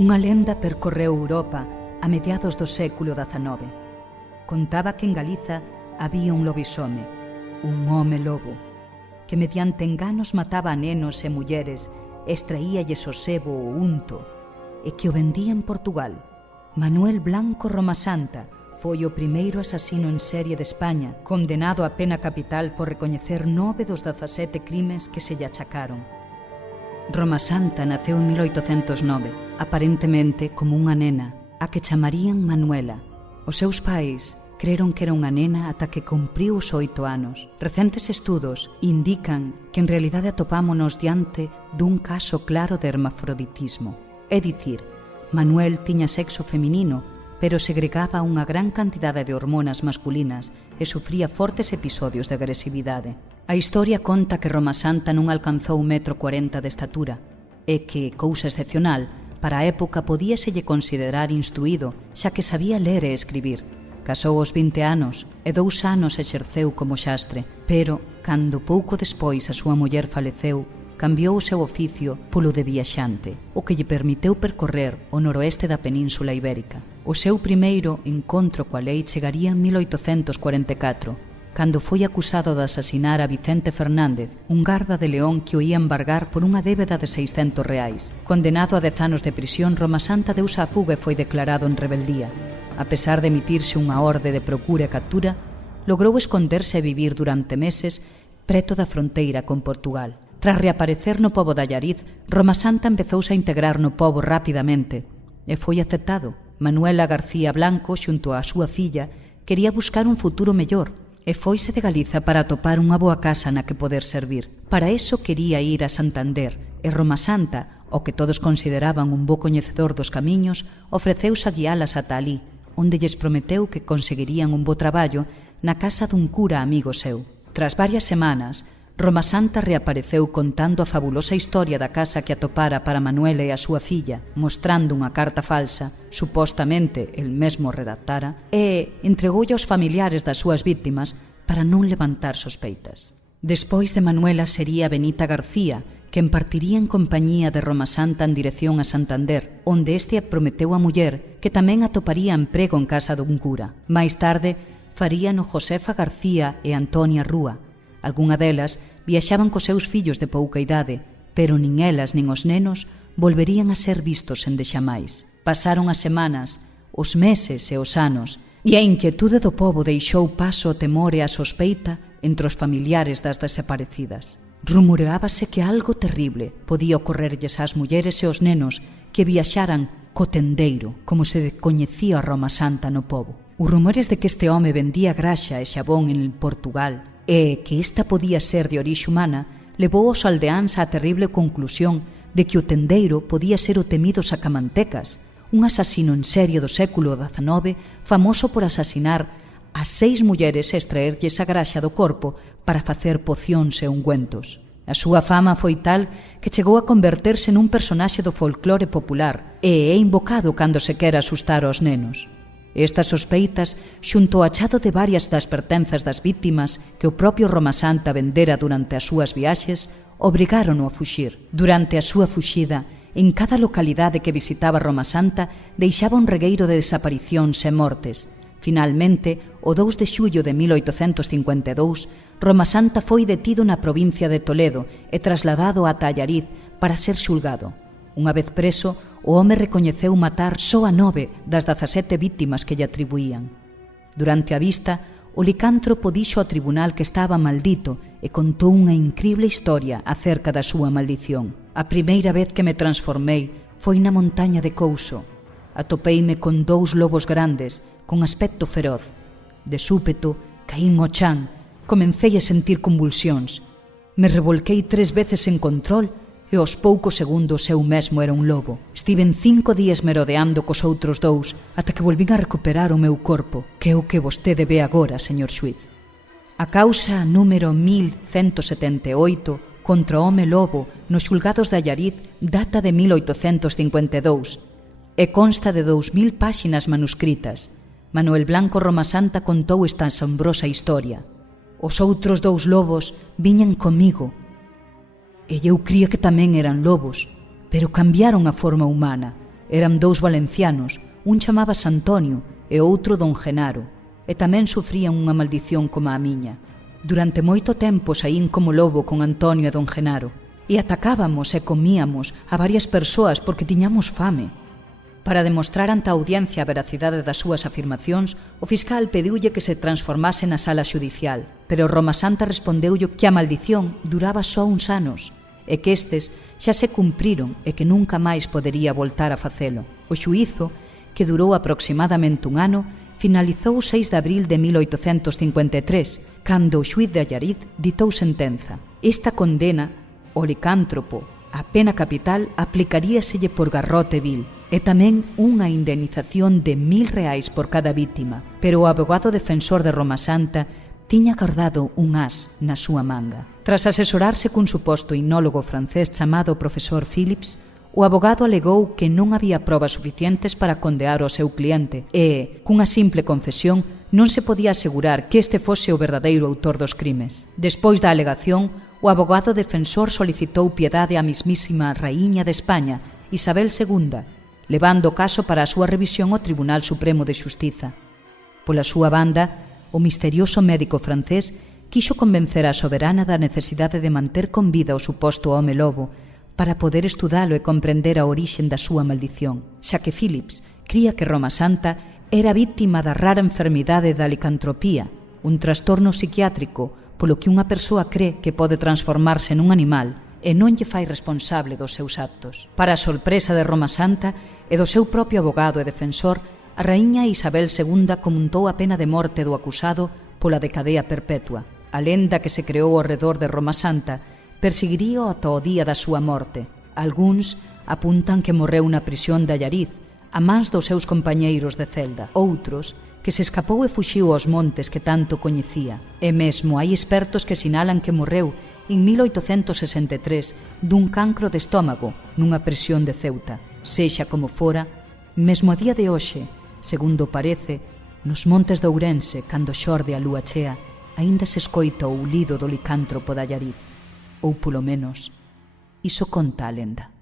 Unha lenda percorreu Europa a mediados do século XIX. Contaba que en Galiza había un lobisome, un home lobo, que mediante enganos mataba a nenos e mulleres, extraíalles o sebo ou unto, e que o vendía en Portugal. Manuel Blanco Romasanta foi o primeiro asasino en serie de España, condenado a pena capital por recoñecer 9 dos 17 crimes que se lle achacaron. Romasanta naceu en 1809, aparentemente como unha nena, a que chamarían Manuela. Os seus pais creron que era unha nena ata que cumpriu os 8 anos. Recentes estudos indican que en realidade atopámonos diante dun caso claro de hermafroditismo. É dicir, Manuel tiña sexo feminino, pero segregaba unha gran cantidade de hormonas masculinas e sufría fortes episodios de agresividade. A historia conta que Romasanta non alcanzou 1,40 m de estatura e que, cousa excepcional, para a época podíaselle considerar instruído, xa que sabía ler e escribir. Casou aos 20 anos e 2 anos exerceu como xastre, pero, cando pouco despois a súa muller faleceu, cambiou o seu oficio polo de viaxante, o que lle permiteu percorrer o noroeste da Península Ibérica. O seu primeiro encontro coa lei chegaría en 1844, cando foi acusado de asasinar a Vicente Fernández, un garda de León que o ia embargar por unha débeda de 600 reais. Condenado a 10 anos de prisión, Romasanta deuse a fuga e foi declarado en rebeldía. A pesar de emitirse unha orde de procura e captura, logrou esconderse e vivir durante meses preto da fronteira con Portugal. Tras reaparecer no pobo de Allariz, Romasanta empezouse a integrar no pobo rapidamente e foi aceptado. Manuela García Blanco, xunto á súa filla, quería buscar un futuro mellor e foise de Galiza para atopar unha boa casa na que poder servir. Para eso quería ir a Santander e Romasanta, o que todos consideraban un bo coñecedor dos camiños, ofreceuse a guialas ata alí, onde lles prometeu que conseguirían un bo traballo na casa dun cura amigo seu. Tras varias semanas, Romasanta reapareceu contando a fabulosa historia da casa que atopara para Manuela e a súa filla, mostrando unha carta falsa, supostamente el mesmo redactara, e entregoulle aos familiares das súas víctimas para non levantar sospeitas. Despois de Manuela sería Benita García, que partiría en compañía de Romasanta en dirección a Santander, onde este prometeu a muller que tamén atoparía emprego en casa dun cura. Mais tarde faríano Josefa García e Antonia Rúa. Algunha delas viaxaban cos seus fillos de pouca idade, pero nin elas nin os nenos volverían a ser vistos endexamais. Pasaron as semanas, os meses e os anos, e a inquietude do pobo deixou paso ao temor e a sospeita entre os familiares das desaparecidas. Rumoreábase que algo terrible podía ocorrerlles ás mulleres e aos nenos que viaxaran co tendeiro, como se coñecía a Roma Santa no pobo. Os rumores de que este home vendía graxa e xabón en Portugal e que esta podía ser de orixe humana levou aos aldeáns á terrible conclusión de que o tendeiro podía ser o temido Sacamantecas, un asasino en serie do século XIX famoso por asasinar a 6 mulleres e extraerlles a graxa do corpo para facer pocións e ungüentos. A súa fama foi tal que chegou a converterse nun personaxe do folclore popular e é invocado cando se quere asustar aos nenos. Estas sospeitas, xunto ao achado de varias das pertenzas das vítimas que o propio Roma Santa vendera durante as súas viaxes, obrigárono a fuxir. Durante a súa fuxida, en cada localidade que visitaba Roma Santa deixaba un regueiro de desaparicións e mortes. Finalmente, o 2 de xullo de 1852, Roma Santa foi detido na provincia de Toledo e trasladado a Allariz para ser xulgado. Unha vez preso, o home recoñeceu matar só a 9 das 17 vítimas que lle atribuían. Durante a vista, o licántropo dixo ao tribunal que estaba maldito e contou unha incrible historia acerca da súa maldición. A primeira vez que me transformei foi na montaña de Couso. Atopeime con 2 lobos grandes, con aspecto feroz. De súpeto, caín ao chan, comecei a sentir convulsións. Me revolquei 3 veces en control e aos poucos segundos eu mesmo era un lobo. Estiven 5 días merodeando cos outros 2 ata que volvín a recuperar o meu corpo, que é o que vostede ve agora, señor xuiz. A causa número 1178 contra o home lobo nos xulgados de Allariz data de 1852 e consta de 2000 páxinas manuscritas. Manuel Blanco Roma Santa contou esta asombrosa historia. Os outros 2 lobos viñan comigo e eu cría que tamén eran lobos, pero cambiaron a forma humana. Eran 2 valencianos, un chamábase Antonio e outro Don Genaro, e tamén sufrían unha maldición como a miña. Durante moito tempo saín como lobo con Antonio e Don Genaro, e atacábamos e comíamos a varias persoas porque tiñamos fame. Para demostrar ante a audiencia a veracidade das súas afirmacións, o fiscal pediulle que se transformase na sala xudicial, pero Roma Santa respondeulle que a maldición duraba só uns anos e que estes xa se cumpriron e que nunca máis podería voltar a facelo. O xuízo, que durou aproximadamente un ano, finalizou o 6 de abril de 1853, cando o xuíz de Allariz ditou sentenza. Esta condena, o licántropo, a pena capital aplicaríaselle por garrote vil e tamén unha indemnización de 1000 reais por cada vítima, pero o abogado defensor de Roma Santa tiña acordado un as na súa manga. Tras asesorarse cun suposto hipnólogo francés chamado profesor Phillips, o abogado alegou que non había probas suficientes para condear ao seu cliente e, cunha simple confesión, non se podía asegurar que este fose o verdadeiro autor dos crimes. Despois da alegación, o abogado defensor solicitou piedade á mismísima raíña de España, Isabel II, levando o caso para a súa revisión ao Tribunal Supremo de Xustiza. Pola súa banda, o misterioso médico francés quixo convencer a soberana da necesidade de manter con vida o suposto home lobo para poder estudalo e comprender a orixen da súa maldición, xa que Phillips cría que Roma Santa era vítima da rara enfermidade da licantropía, un trastorno psiquiátrico polo que unha persoa cree que pode transformarse nun animal e non lle fai responsable dos seus actos. Para a sorpresa de Roma Santa e do seu propio abogado e defensor, a raíña Isabel II comutou a pena de morte do acusado pola de cadea perpetua. A lenda que se creou ao redor de Roma Santa perseguiríao ata o día da súa morte. Algúns apuntan que morreu na prisión de Allariz, a mans dos seus compañeiros de celda. Outros, que se escapou e fuxiu aos montes que tanto coñecía. E mesmo hai expertos que sinalan que morreu en 1863 dun cancro de estómago nunha prisión de Ceuta. Sexa como fora, mesmo a día de hoxe, segundo parece, nos montes de Ourense, cando xorde a lúa chea, aínda se escoita o ulido do licántropo de Allariz. Ou, polo menos, iso conta a lenda.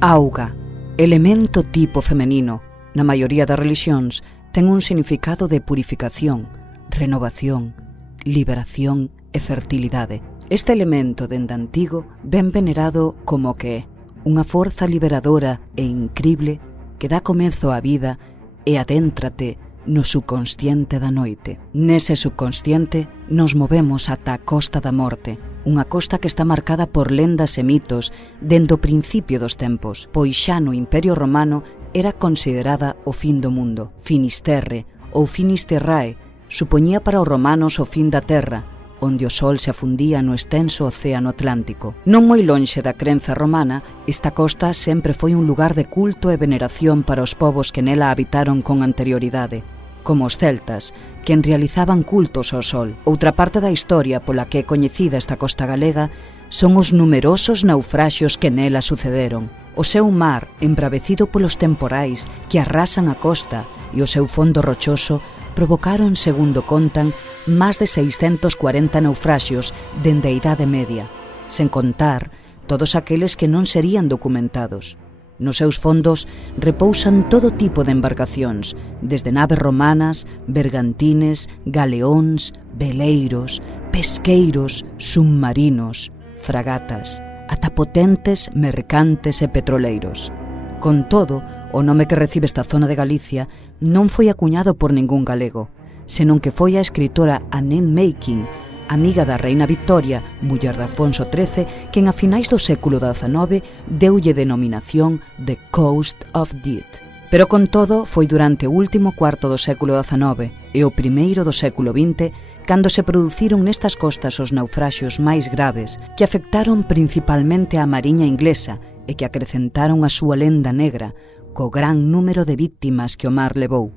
Auga, elemento tipo femenino, na maioría das relixións, ten un significado de purificación, renovación, liberación e fertilidade. Este elemento dende antigo ven venerado como que é unha forza liberadora e incrible que dá comezo á vida e adéntrate no subconsciente da noite. Nese subconsciente nos movemos ata a costa da morte, unha costa que está marcada por lendas e mitos dende o principio dos tempos, pois xa no Imperio Romano era considerada o fin do mundo. Finisterre ou Finisterrae supoñía para os romanos o fin da terra, onde o sol se afundía no extenso océano Atlántico. Non moi lonxe da crenza romana, esta costa sempre foi un lugar de culto e veneración para os povos que nela habitaron con anterioridade, como os celtas, que realizaban cultos ao sol. Outra parte da historia pola que é coñecida esta costa galega son os numerosos naufraxios que nela sucederon. O seu mar, embravecido polos temporais que arrasan a costa, e o seu fondo rochoso provocaron, segundo contan, máis de 640 naufraxios dende a Idade Media, sen contar todos aqueles que non serían documentados. Nos seus fondos repousan todo tipo de embarcacións, desde naves romanas, bergantines, galeóns, veleiros, pesqueiros, submarinos, fragatas, ata potentes mercantes e petroleiros. Con todo, o nome que recibe esta zona de Galicia non foi acuñado por ningún galego, senón que foi a escritora Anne Making, amiga da reina Victoria, muller de Afonso XIII, quen a finais do século XIX deulle denominación de Coast of Death. Pero con todo, foi durante o último cuarto do século XIX e o primeiro do século XX cando se produciron nestas costas os naufraxios máis graves que afectaron principalmente á mariña inglesa e que acrecentaron a súa lenda negra co gran número de víctimas que o mar levou.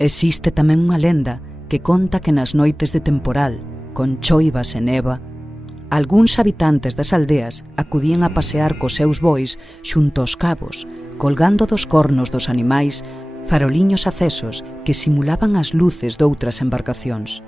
Existe tamén unha lenda que conta que nas noites de temporal, con choivas e neva, algúns habitantes das aldeas acudían a pasear cos seus bois xunto aos cabos, colgando dos cornos dos animais faroliños acesos que simulaban as luces doutras embarcacións.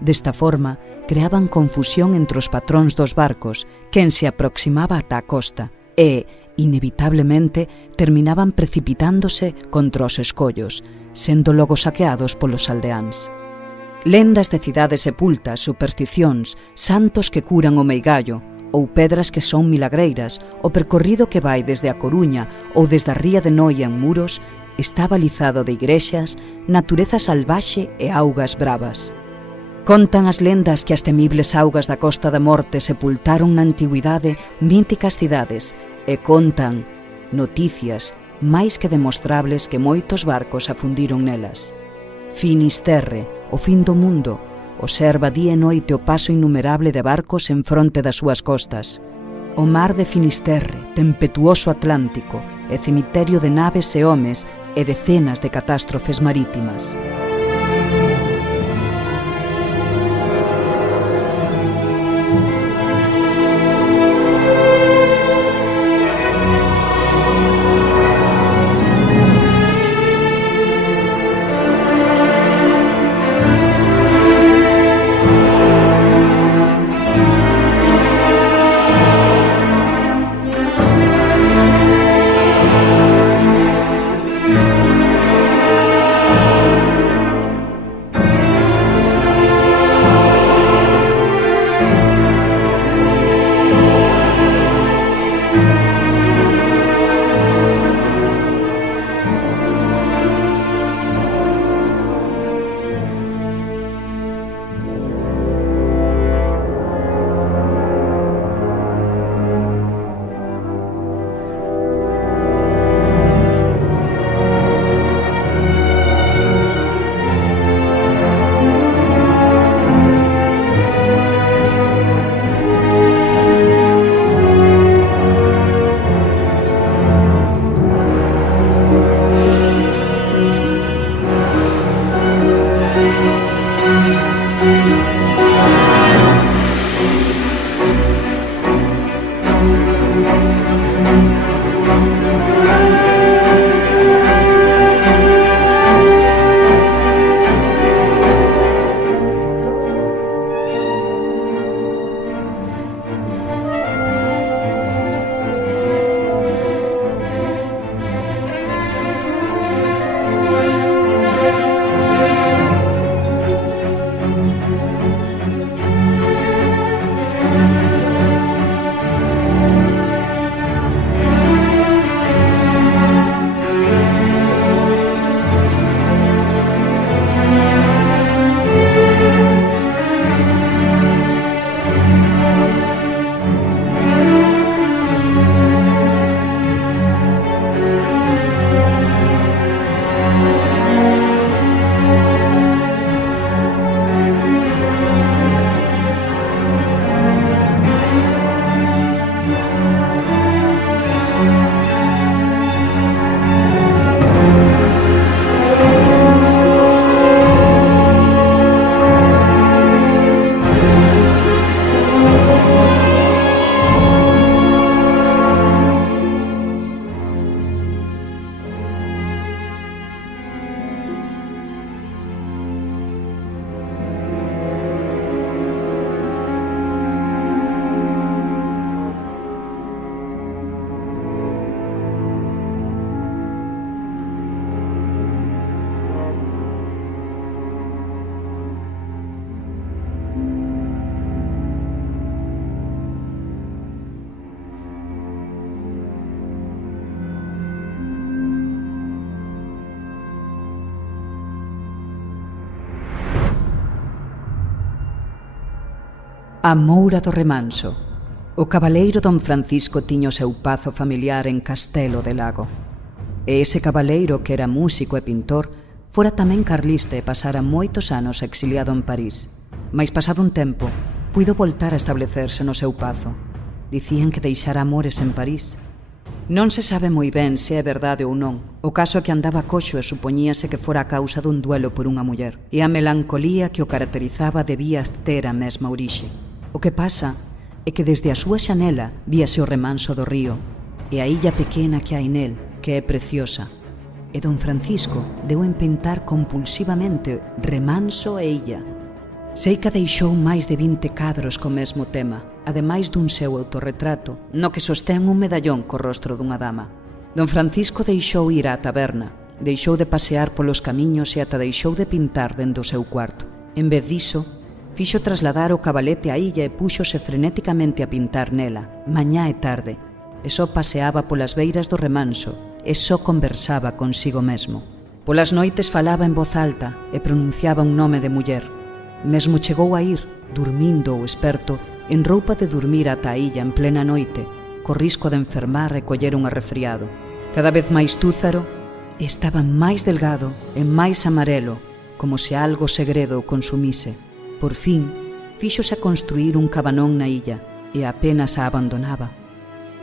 Desta forma, creaban confusión entre os patróns dos barcos, quen se aproximaba ata a costa, e, inevitablemente, terminaban precipitándose contra os escollos, sendo logo saqueados polos aldeáns. Lendas de cidades sepultas, supersticións, santos que curan o meigallo, ou pedras que son milagreiras, o percorrido que vai desde a Coruña ou desde a ría de Noia en Muros, está balizado de igrexas, natureza salvaxe e augas bravas. Contan as lendas que as temibles augas da Costa da Morte sepultaron na antigüidade míticas cidades e contan noticias máis que demostrables que moitos barcos afundiron nelas. Finisterre, o fin do mundo, observa día e noite o paso innumerable de barcos en fronte das súas costas. O mar de Finisterre, tempetuoso Atlántico, e cemiterio de naves e homes e decenas de catástrofes marítimas. A Moura do Remanso. O cabaleiro don Francisco tiña o seu pazo familiar en Castelo de Lago. E ese cabaleiro, que era músico e pintor, fora tamén carlista e pasara moitos anos exiliado en París. Mais pasado un tempo, puido voltar a establecerse no seu pazo. Dicían que deixara amores en París. Non se sabe moi ben se é verdade ou non. O caso é que andaba coxo e supoñíase que fora a causa dun duelo por unha muller. E a melancolía que o caracterizaba debía ter a mesma orixe. O que pasa é que desde a súa xanela víase o remanso do río e a illa pequena que hai nel, que é preciosa. E don Francisco deu en pintar compulsivamente remanso e illa. Sei que deixou máis de 20 cadros co mesmo tema, ademais dun seu autorretrato, no que sostén un medallón co rostro dunha dama. Don Francisco deixou ir á taberna, deixou de pasear polos camiños e ata deixou de pintar dende o seu cuarto. En vez diso, fixo trasladar o cabalete á illa e púxose frenéticamente a pintar nela, mañá e tarde, e só paseaba polas beiras do remanso, e só conversaba consigo mesmo. Polas noites falaba en voz alta e pronunciaba un nome de muller. Mesmo chegou a ir, dormindo ou esperto, en roupa de dormir ata a illa en plena noite, co risco de enfermar e coller un arrefriado. Cada vez máis túzaro, e estaba máis delgado e máis amarelo, como se algo segredo o consumise. Por fin, fíxose a construir un cabanón na illa, e apenas a abandonaba.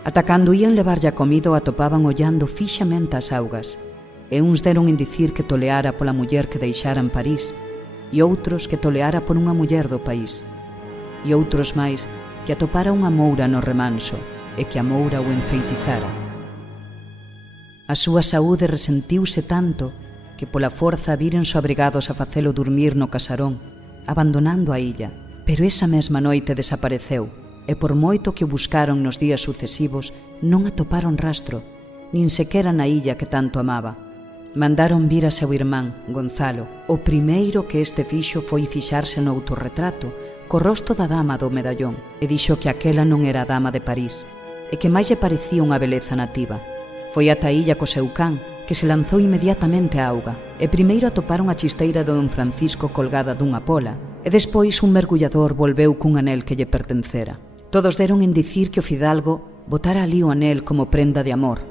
Ata cando ían levarlle a comida o atopaban ollando fixamente as augas, e uns deron en dicir que toleara pola muller que deixara en París, e outros que toleara por unha muller do país, e outros máis que atopara unha moura no remanso e que a moura o enfeitizara. A súa saúde resentiuse tanto que pola forza vírense obrigados a facelo dormir no casarón, abandonando a illa, pero esa mesma noite desapareceu, e por moito que o buscaron nos días sucesivos, non atoparon rastro, nin sequera na illa que tanto amaba. Mandaron vir a seu irmán, Gonzalo. O primeiro que este fixo foi fixarse no autorretrato, co rosto da dama do medallón, e dixo que aquela non era a dama de París, e que máis lle parecía unha beleza nativa. Foi ata a illa co seu can, que se lanzou inmediatamente á auga, e primeiro atoparon a chisteira de don Francisco colgada dunha pola, e despois un mergullador volveu cun anel que lle pertencera. Todos deron en dicir que o fidalgo botara ali o anel como prenda de amor.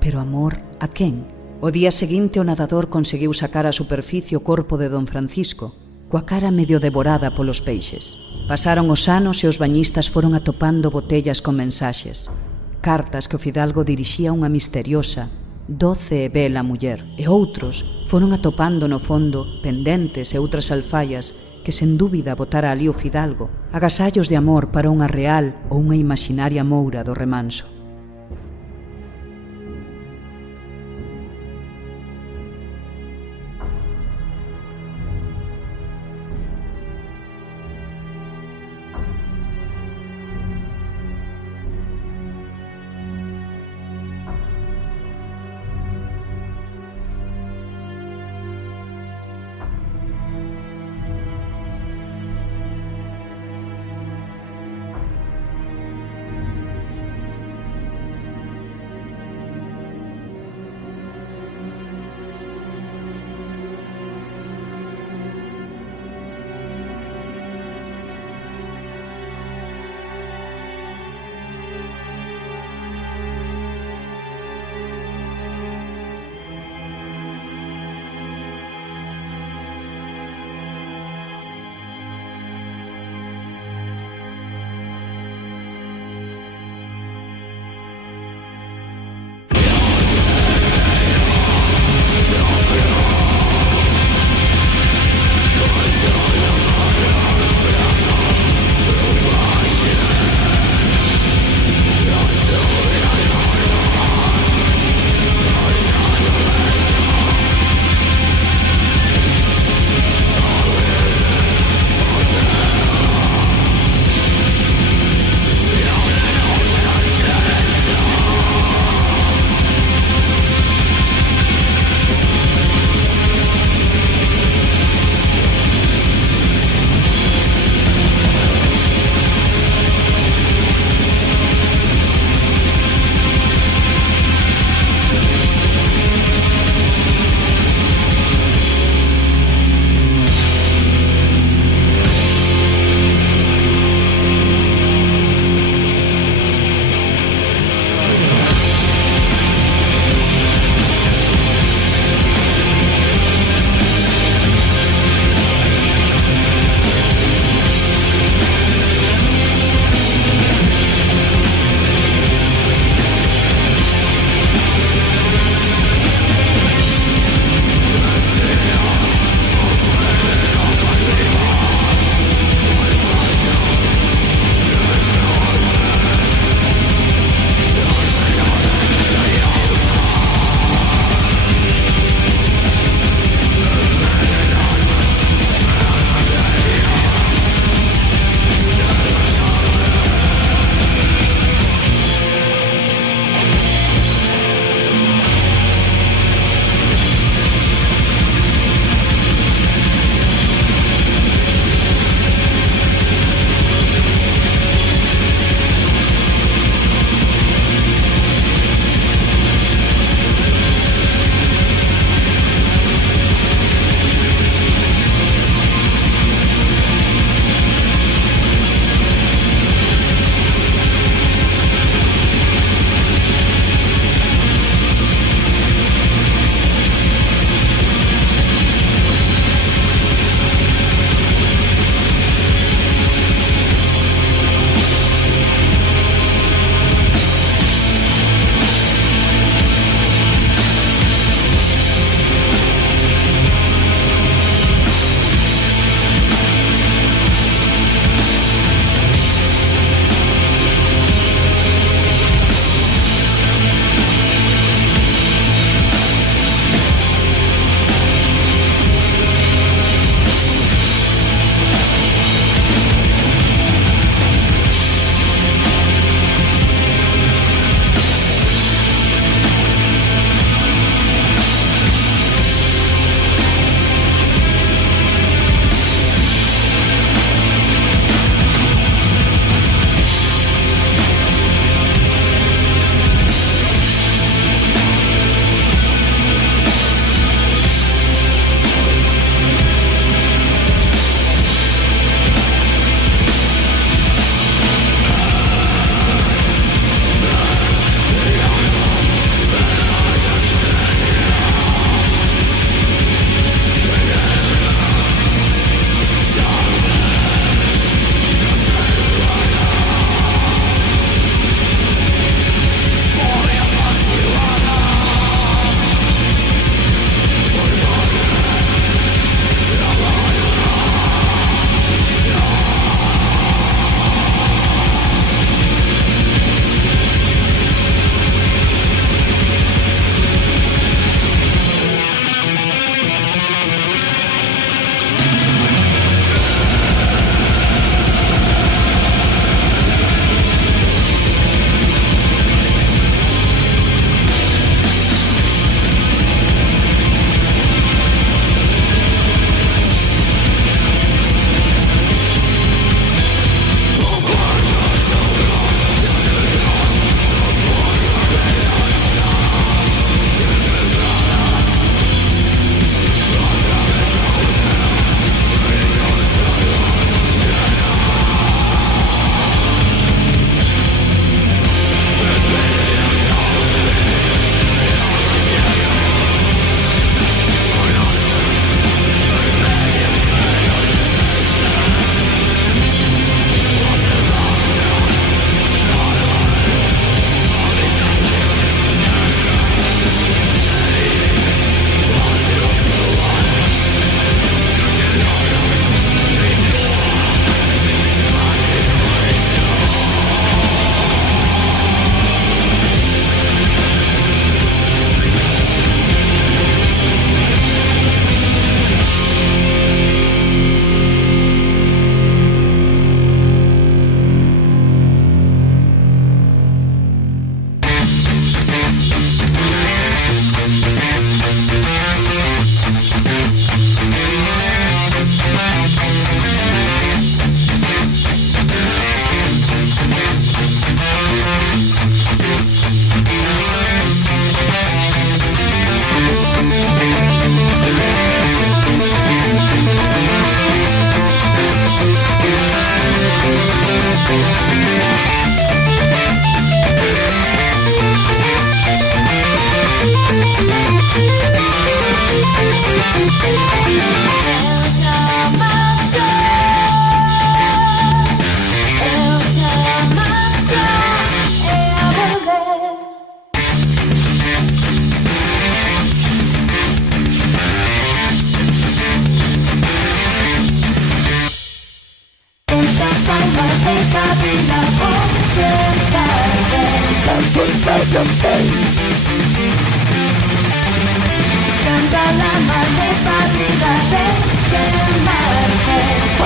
Pero amor a quen? O día seguinte o nadador conseguiu sacar á superficie o corpo de don Francisco, coa cara medio devorada polos peixes. Pasaron os anos e os bañistas foron atopando botellas con mensaxes, cartas que o fidalgo dirixía a unha misteriosa, doce e bela muller, e outros foron atopando no fondo pendentes e outras alfaias que sen dúbida botara ali o fidalgo, agasallos de amor para unha real ou unha imaginaria moura do remanso.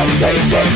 Todos en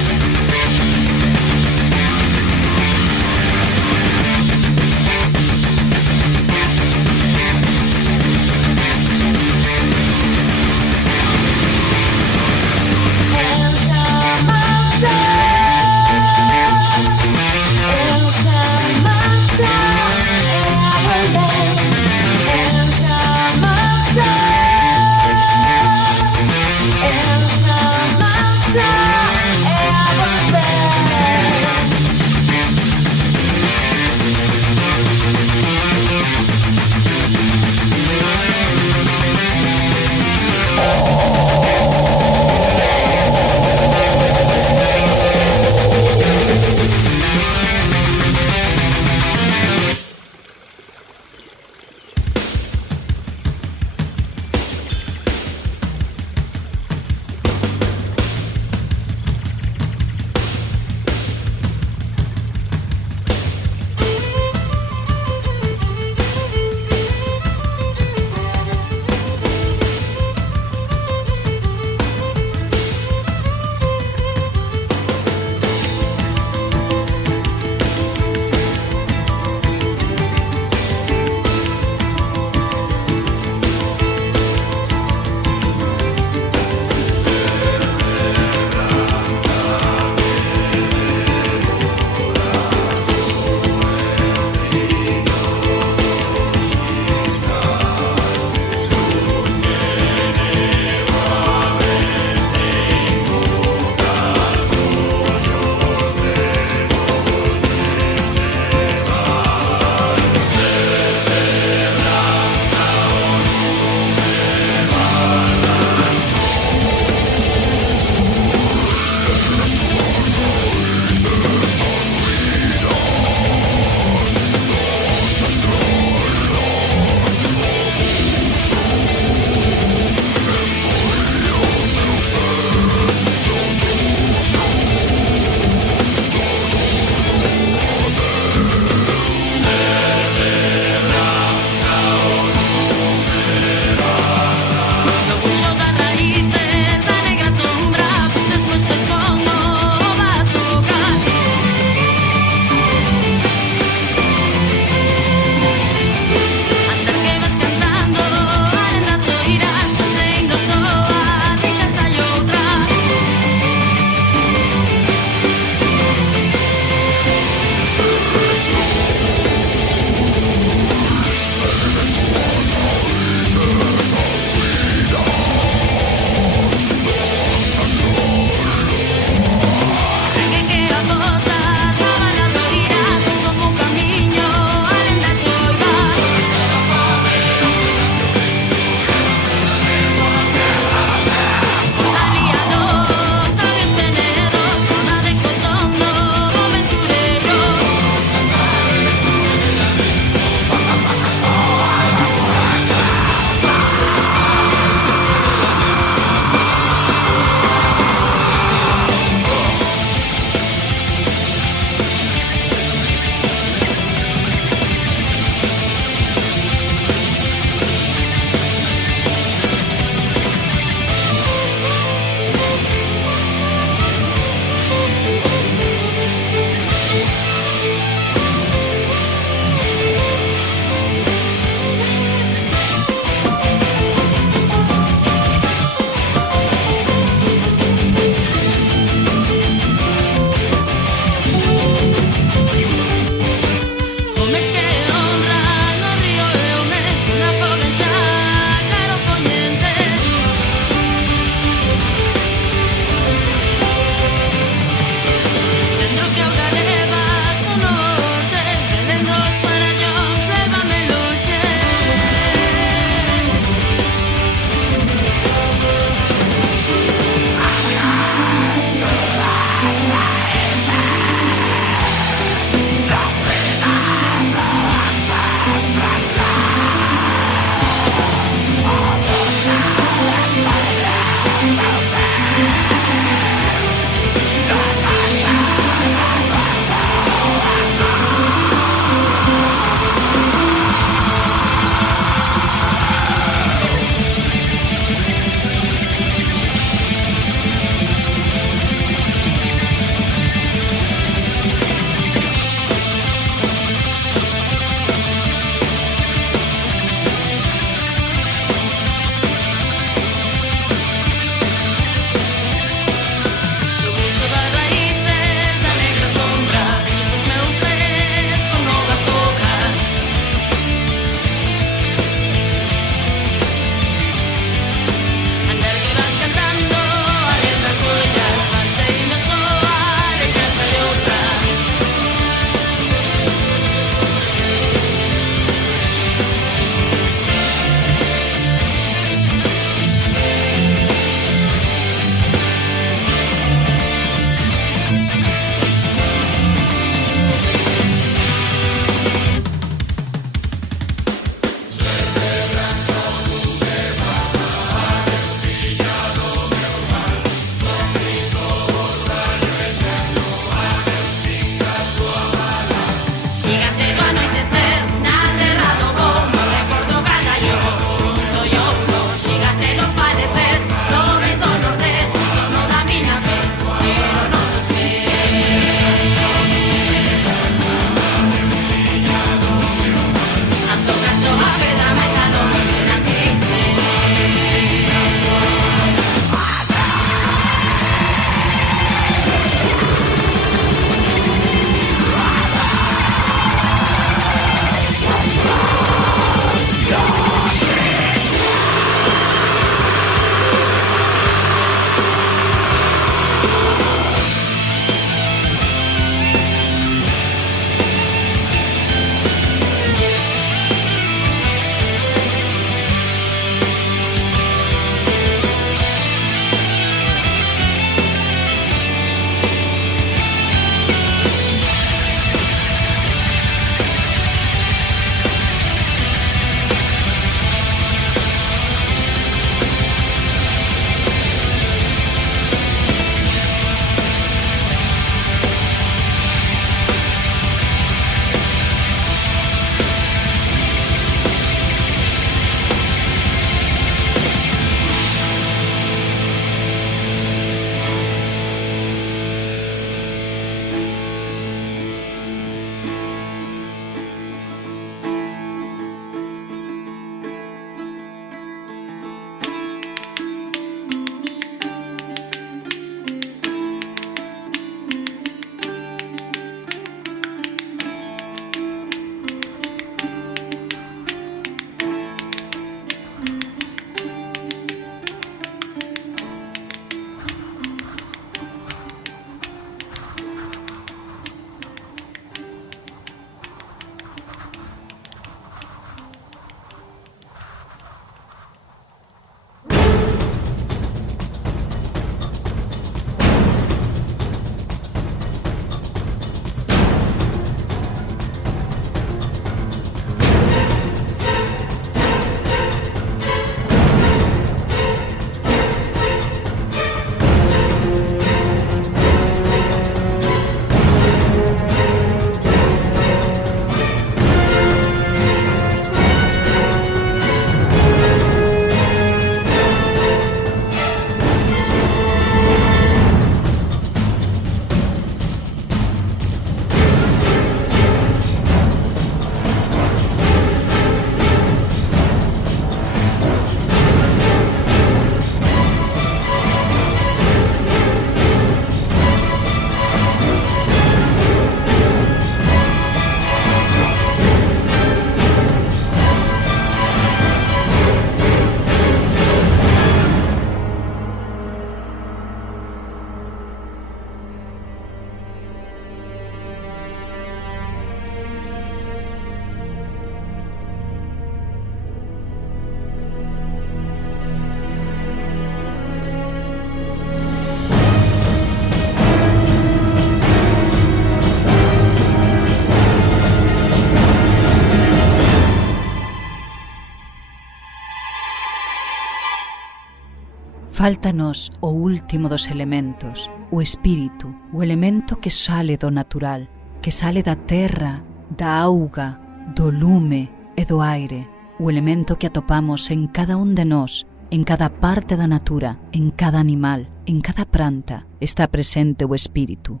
Fáltanos o último dos elementos, o espírito, o elemento que sale do natural, que sale da terra, da auga, do lume e do aire, o elemento que atopamos en cada un de nós, en cada parte da natura, en cada animal, en cada planta, está presente o espírito.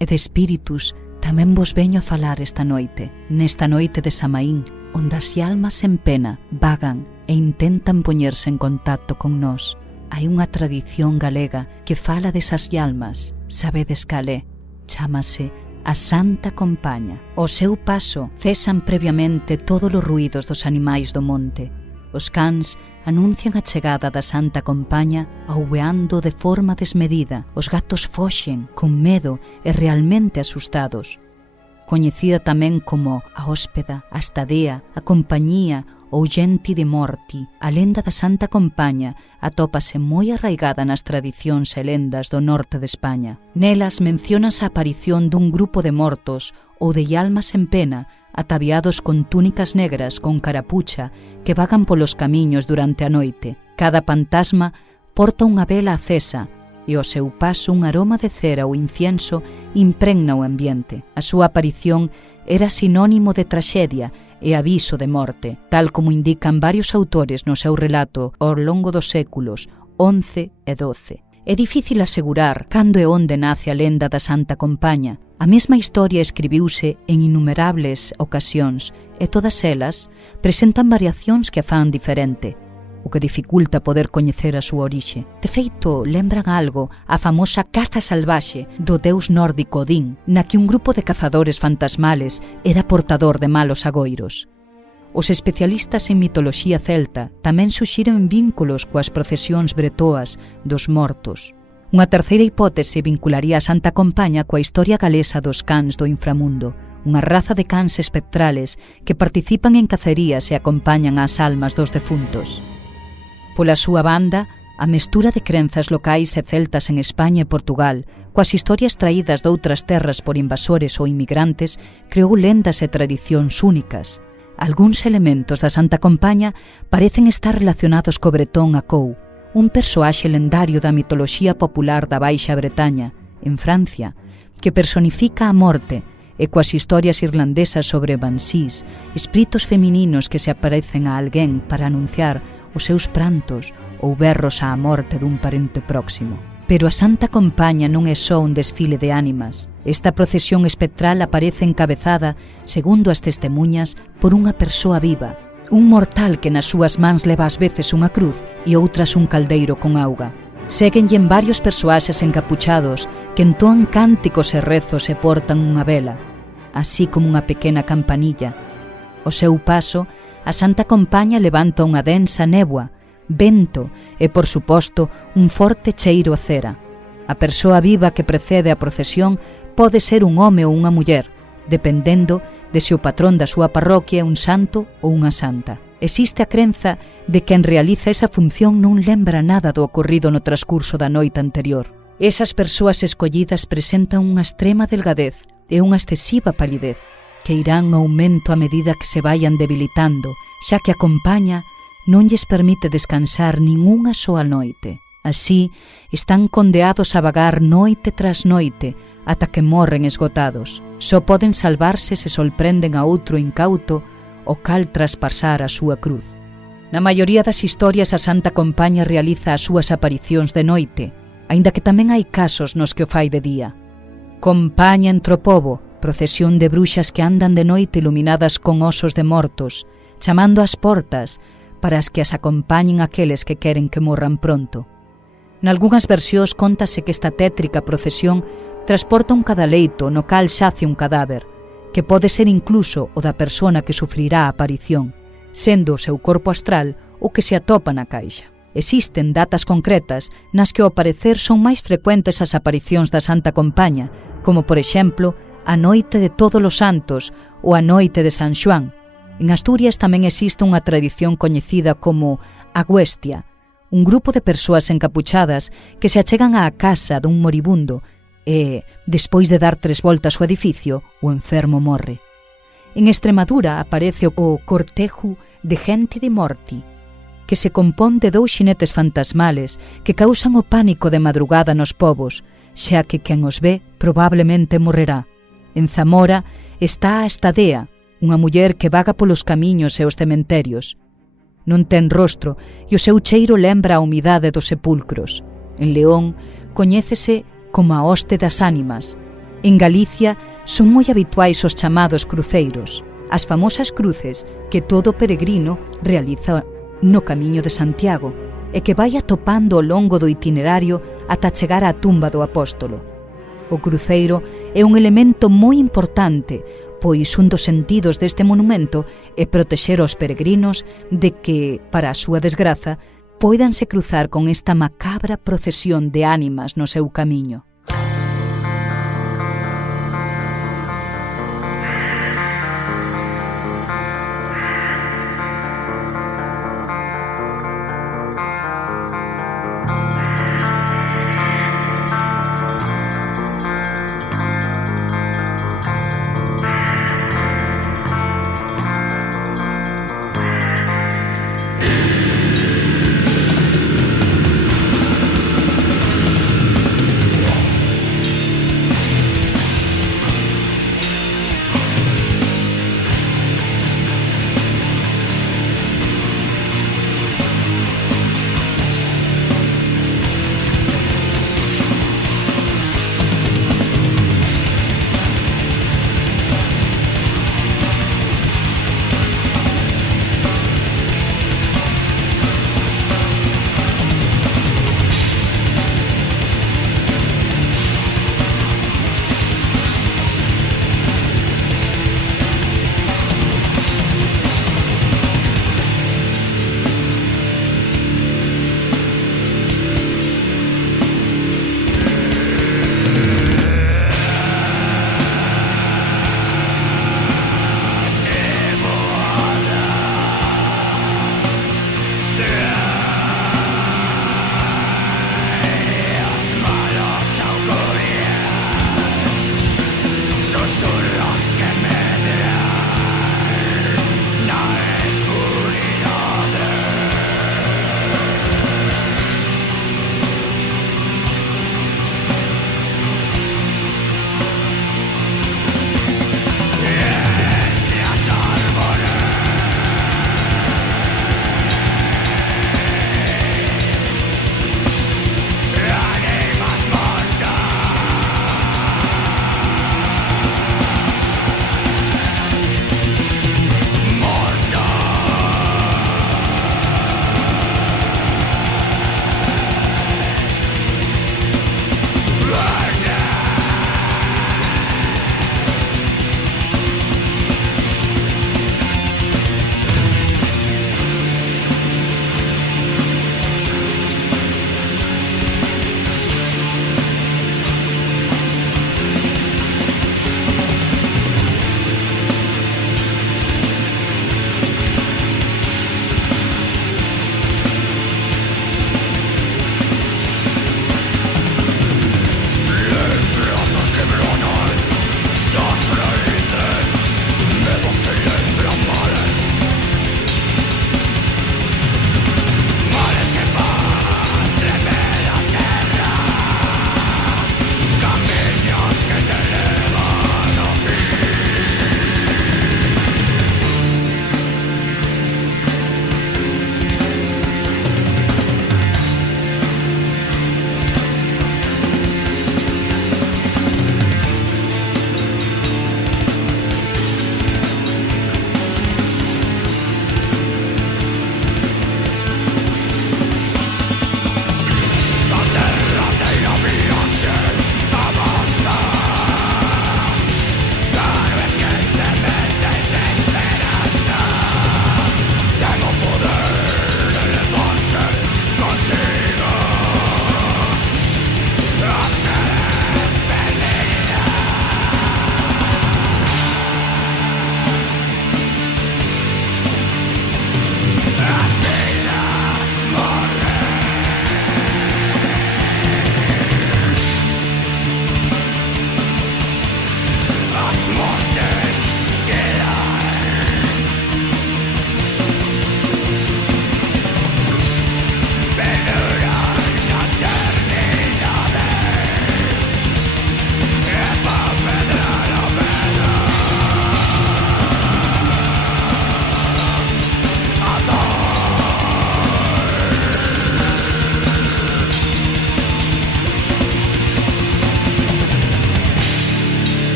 E de espíritus tamén vos veño a falar esta noite, nesta noite de Samaín, onde as almas en pena vagan e intentan poñerse en contacto con nós. Hai unha tradición galega que fala desas almas, sabedes cal é, chámase a Santa Compaña. Ao seu paso cesan previamente todos os ruídos dos animais do monte. Os cans anuncian a chegada da Santa Compaña aubeando de forma desmedida. Os gatos foxen con medo e realmente asustados. Coñecida tamén como a hóspeda, a estadea, a compañía ou genti de morti, a lenda da Santa Compaña atópase moi arraigada nas tradicións e lendas do norte de España. Nelas mencionas a aparición dun grupo de mortos ou de almas en pena ataviados con túnicas negras con carapucha que vagan polos camiños durante a noite. Cada fantasma porta unha vela acesa e ao seu paso un aroma de cera ou incienso impregna o ambiente. A súa aparición era sinónimo de traxedia e aviso de morte, tal como indican varios autores no seu relato ao longo dos séculos XI e XII. É difícil asegurar cando e onde nace a lenda da Santa Compaña. A mesma historia escribiuse en innumerables ocasións e todas elas presentan variacións que a fan diferente, o que dificulta poder coñecer a súa orixe. De feito, lembran algo a famosa caza salvaxe do deus nórdico Odín, na que un grupo de cazadores fantasmales era portador de malos agoiros. Os especialistas en mitoloxía celta tamén suxiren vínculos coas procesións bretoas dos mortos. Unha terceira hipótese vincularía a Santa Compaña coa historia galesa dos cans do inframundo, unha raza de cans espectrales que participan en cacerías e acompañan ás almas dos defuntos. Pola súa banda, a mestura de crenzas locais e celtas en España e Portugal, coas historias traídas doutras terras por invasores ou inmigrantes, creou lendas e tradicións únicas. Algúns elementos da Santa Compaña parecen estar relacionados co bretón Acou, un persoaxe lendario da mitoloxía popular da Baixa Bretaña, en Francia, que personifica a morte, e coas historias irlandesas sobre bansís, espíritos femininos que se aparecen a alguén para anunciar os seus prantos ou berros á morte dun parente próximo. Pero a Santa Compaña non é só un desfile de ánimas. Esta procesión espectral aparece encabezada, segundo as testemunhas, por unha persoa viva, un mortal que nas súas mans leva ás veces unha cruz e outras un caldeiro con auga. Séguenlle en varios persoaxes encapuchados que entoan cánticos e rezos e portan unha vela, así como unha pequena campanilla. Ao seu paso, a Santa Compaña levanta unha densa néboa, vento e, por suposto, un forte cheiro a cera. A persoa viva que precede a procesión pode ser un home ou unha muller, dependendo de se o patrón da súa parroquia é un santo ou unha santa. Existe a crenza de que quen realiza esa función non lembra nada do ocorrido no transcurso da noite anterior. Esas persoas escollidas presentan unha extrema delgadez e unha excesiva palidez, que irán ao aumento a medida que se vayan debilitando, xa que a compaña non lles permite descansar nin unha soa noite. Así, están condeados a vagar noite tras noite, ata que morren esgotados. Só poden salvarse se sorprenden a outro incauto o cal traspasar a súa cruz. Na maioría das historias a Santa Compaña realiza as súas aparicións de noite, aínda que tamén hai casos nos que o fai de día. Compaña entre o pobo, procesión de bruxas que andan de noite iluminadas con osos de mortos, chamando ás portas para as que as acompañen aqueles que queren que morran pronto. Nalgunhas versións cóntase que esta tétrica procesión transporta un cadaleito no cal xace un cadáver, que pode ser incluso o da persona que sufrirá a aparición, sendo o seu corpo astral o que se atopa na caixa. Existen datas concretas nas que ao parecer son máis frecuentes as aparicións da Santa Compaña, como por exemplo a Noite de Todos os Santos ou a Noite de San Xoán. En Asturias tamén existe unha tradición coñecida como a Güestia, un grupo de persoas encapuchadas que se achegan á casa dun moribundo e, despois de dar 3 voltas ao edificio, o enfermo morre. En Extremadura aparece o cortejo de gente de morti, que se compón de 2 xinetes fantasmales que causan o pánico de madrugada nos povos, xa que quen os ve probablemente morrerá. En Zamora está a Estadea, unha muller que vaga polos camiños e os cementerios. Non ten rostro e o seu cheiro lembra a humidade dos sepulcros. En León coñécese como a hoste das ánimas. En Galicia son moi habituais os chamados cruceiros, as famosas cruces que todo peregrino realiza no Camiño de Santiago e que vai atopando ao longo do itinerario ata chegar á tumba do apóstolo. O cruceiro é un elemento moi importante, pois un dos sentidos deste monumento é protexer aos peregrinos de que, para a súa desgraza, póidanse cruzar con esta macabra procesión de ánimas no seu camiño.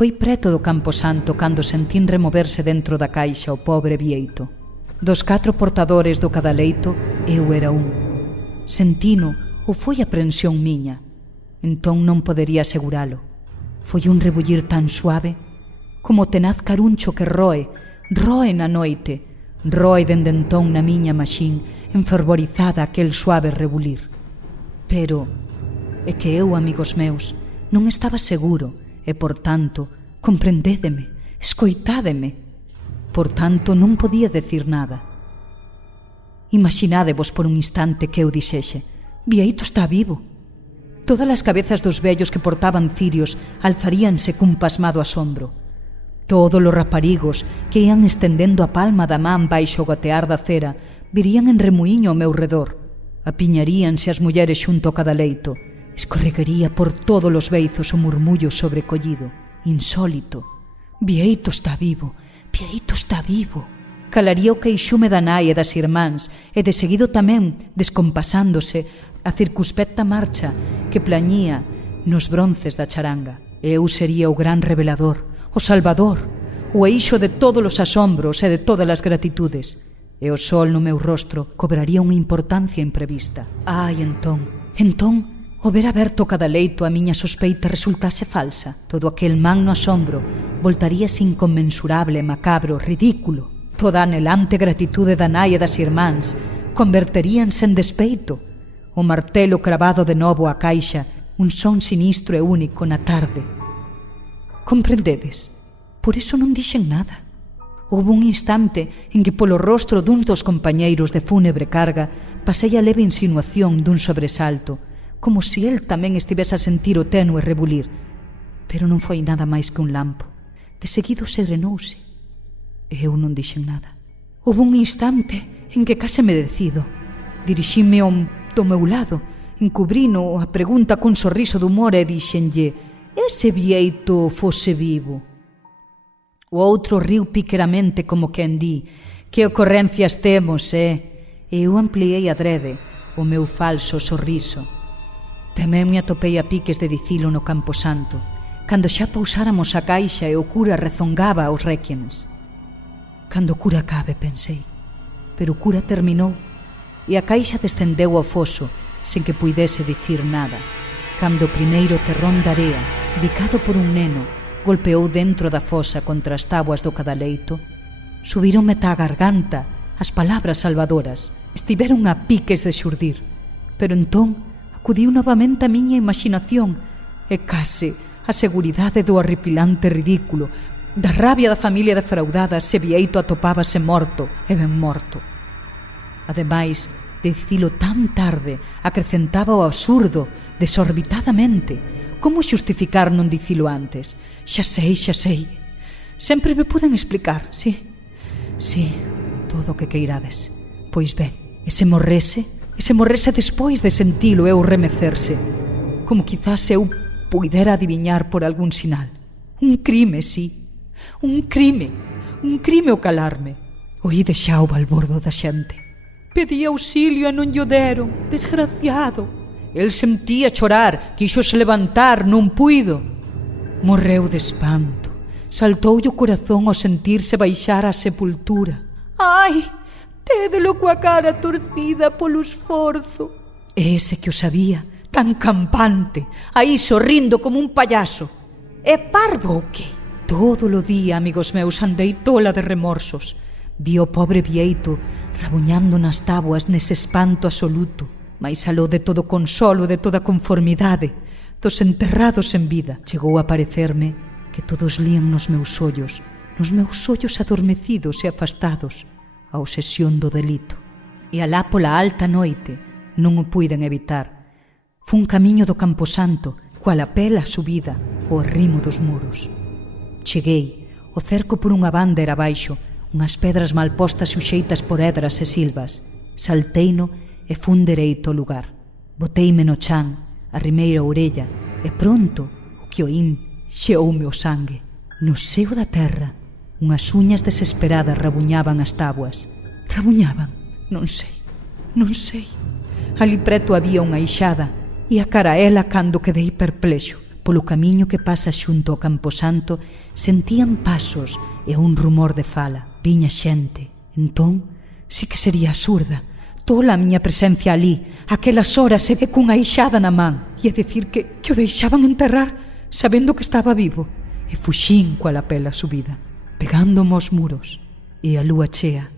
Foi preto do Camposanto cando sentín removerse dentro da caixa o pobre Bieito. Dos 4 portadores do cadaleito, eu era un. Sentino ou foi aprensión miña? Entón non podería aseguralo. Foi un rebullir tan suave como o tenaz caruncho que roe na noite, roe dende entón na miña maxín, enfervorizada aquel suave rebulir. Pero é que eu, amigos meus, non estaba seguro e, por tanto, comprendédeme, escoitádeme. Por tanto, non podía decir nada. Imaginádevos por un instante que eu dixexe: Bieito está vivo. Todas as cabezas dos vellos que portaban cirios alzaríanse cun pasmado asombro. Todos os raparigos que ian estendendo a palma da man baixo o gotear da cera virían en remuíño ao meu redor. Apiñaríanse as mulleres xunto ao cadaleito. Escorregaría por todos os beizos o murmullo sobrecollido, insólito. Bieito está vivo, Bieito está vivo. Calaría o queixume da nai e das irmáns e de seguido tamén, descompasándose, a circunspecta marcha que plañía nos bronces da charanga. Eu sería o gran revelador, o salvador, o eixo de todos os asombros e de todas as gratitudes. E o sol no meu rostro cobraría unha importancia imprevista. Ai, entón, o ver aberto cada leito a miña sospeita resultase falsa. Todo aquel magno asombro voltaríase inconmensurable, macabro, ridículo. Toda a anhelante gratitude da nai e das irmáns converteríanse en despeito. O martelo cravado de novo á caixa, un son sinistro e único na tarde. Comprendedes? Por iso non dixen nada. Houve un instante en que polo rostro dun dos compañeiros de fúnebre carga pasei a leve insinuación dun sobresalto, como se el tamén estivese a sentir o tenue rebulir. Pero non foi nada máis que un lampo. De seguido serenouse. Eu non dixen nada. Houve un instante en que case me decido. Dirixime do meu lado, encubrino a pregunta con sorriso de humor e dixenlle: ese Bieito fose vivo? O outro riu piqueramente como quen di: que ocorrencias temos, E eu ampliei adrede o meu falso sorriso. Tamén me atopei a piques de dicilo no Camposanto, cando xa pousáramos a caixa e o cura rezongaba os réquiems. Cando o cura acabe, pensei. Pero o cura terminou e a caixa descendeu ao foso sen que puidese dicir nada. Cando o primeiro terrón da area, bicado por un neno, golpeou dentro da fosa contra as táboas do cadaleito, subironme ta a garganta as palabras salvadoras. Estiveron a piques de xurdir, pero entón acudiu novamente a miña imaginación e case a seguridade do horripilante ridículo, da rabia da familia defraudada se Bieito atopábase morto e ben morto. Ademais, dicilo tan tarde acrecentaba o absurdo desorbitadamente. Como xustificar non dicilo antes? Xa sei. Sempre me poden explicar, sí, todo o que queirades. Pois ben, e se morrese despois de sentilo eu remecerse, como quizás eu puidera adiviñar por algún sinal. Un crime, sí, un crime o calarme. Oíde xa o balbordo da xente. Pedí auxilio e non llo deron, desgraciado. El sentía chorar, quixose levantar, non puido. Morreu de espanto, saltoulle o corazón ao sentirse baixar á sepultura. Ai, tédelo coa cara torcida polo esforzo. Ese que o sabía, tan campante, aí sorrindo como un payaso. É parvo ou que? Todo o día, amigos meus, andei tola de remorsos. Vi o pobre Bieito rabuñando nas táboas nese espanto absoluto, mais aló de todo consolo, de toda conformidade, dos enterrados en vida. Chegou a parecerme que todos lían nos meus ollos adormecidos e afastados, a obsesión do delito. E alá pola alta noite non o puiden evitar. Fun camiño do Camposanto, cual a pela subida ao rimo dos muros. Cheguei, o cerco por unha banda era baixo, unhas pedras mal postas suxeitas por edras e silvas. Salteino e fun dereito ao lugar. Boteime no chan, arrimei a orella, e pronto o que oín xeoume o sangue. No seo da terra, unhas uñas desesperadas rabuñaban as táboas. Rabuñaban? Non sei. Ali preto había unha ixada, e a cara a ela cando quedei perplexo, Polo camiño que pasa xunto ao camposanto sentían pasos e un rumor de fala. Viña xente. Entón, si que sería absurda. Tola a miña presencia ali. Aquelas horas se ve cunha eixada na man. E a dicir que o deixaban enterrar sabendo que estaba vivo. E fuxín coa lapela subida, pegándome aos muros. E a lúa chea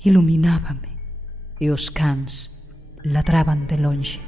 iluminábame. E os cans ladraban de lonxe.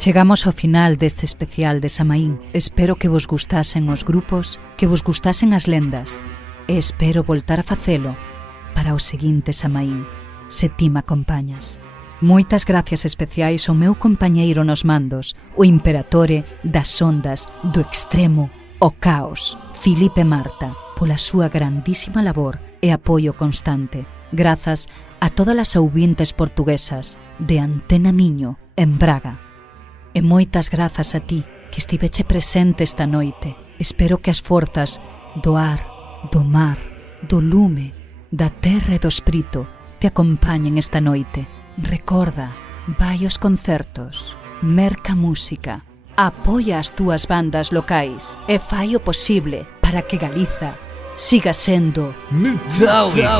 Chegamos ao final deste especial de Samaín. Espero que vos gustasen os grupos, que vos gustasen as lendas, e espero voltar a facelo para o seguinte Samaín, se ti me acompañas. Moitas gracias especiais ao meu compañeiro nos mandos, o imperatore das ondas do extremo, o caos, Filipe Marta, pola súa grandísima labor e apoio constante. Grazas a todas as ouvintes portuguesas de Antena Miño en Braga. E moitas grazas a ti que estiveche presente esta noite. Espero que as forzas do ar, do mar, do lume, da terra e do espírito te acompañen esta noite. Recorda, vai aos concertos, merca música, apoia as túas bandas locais e fai o posible para que Galiza siga sendo Metálica.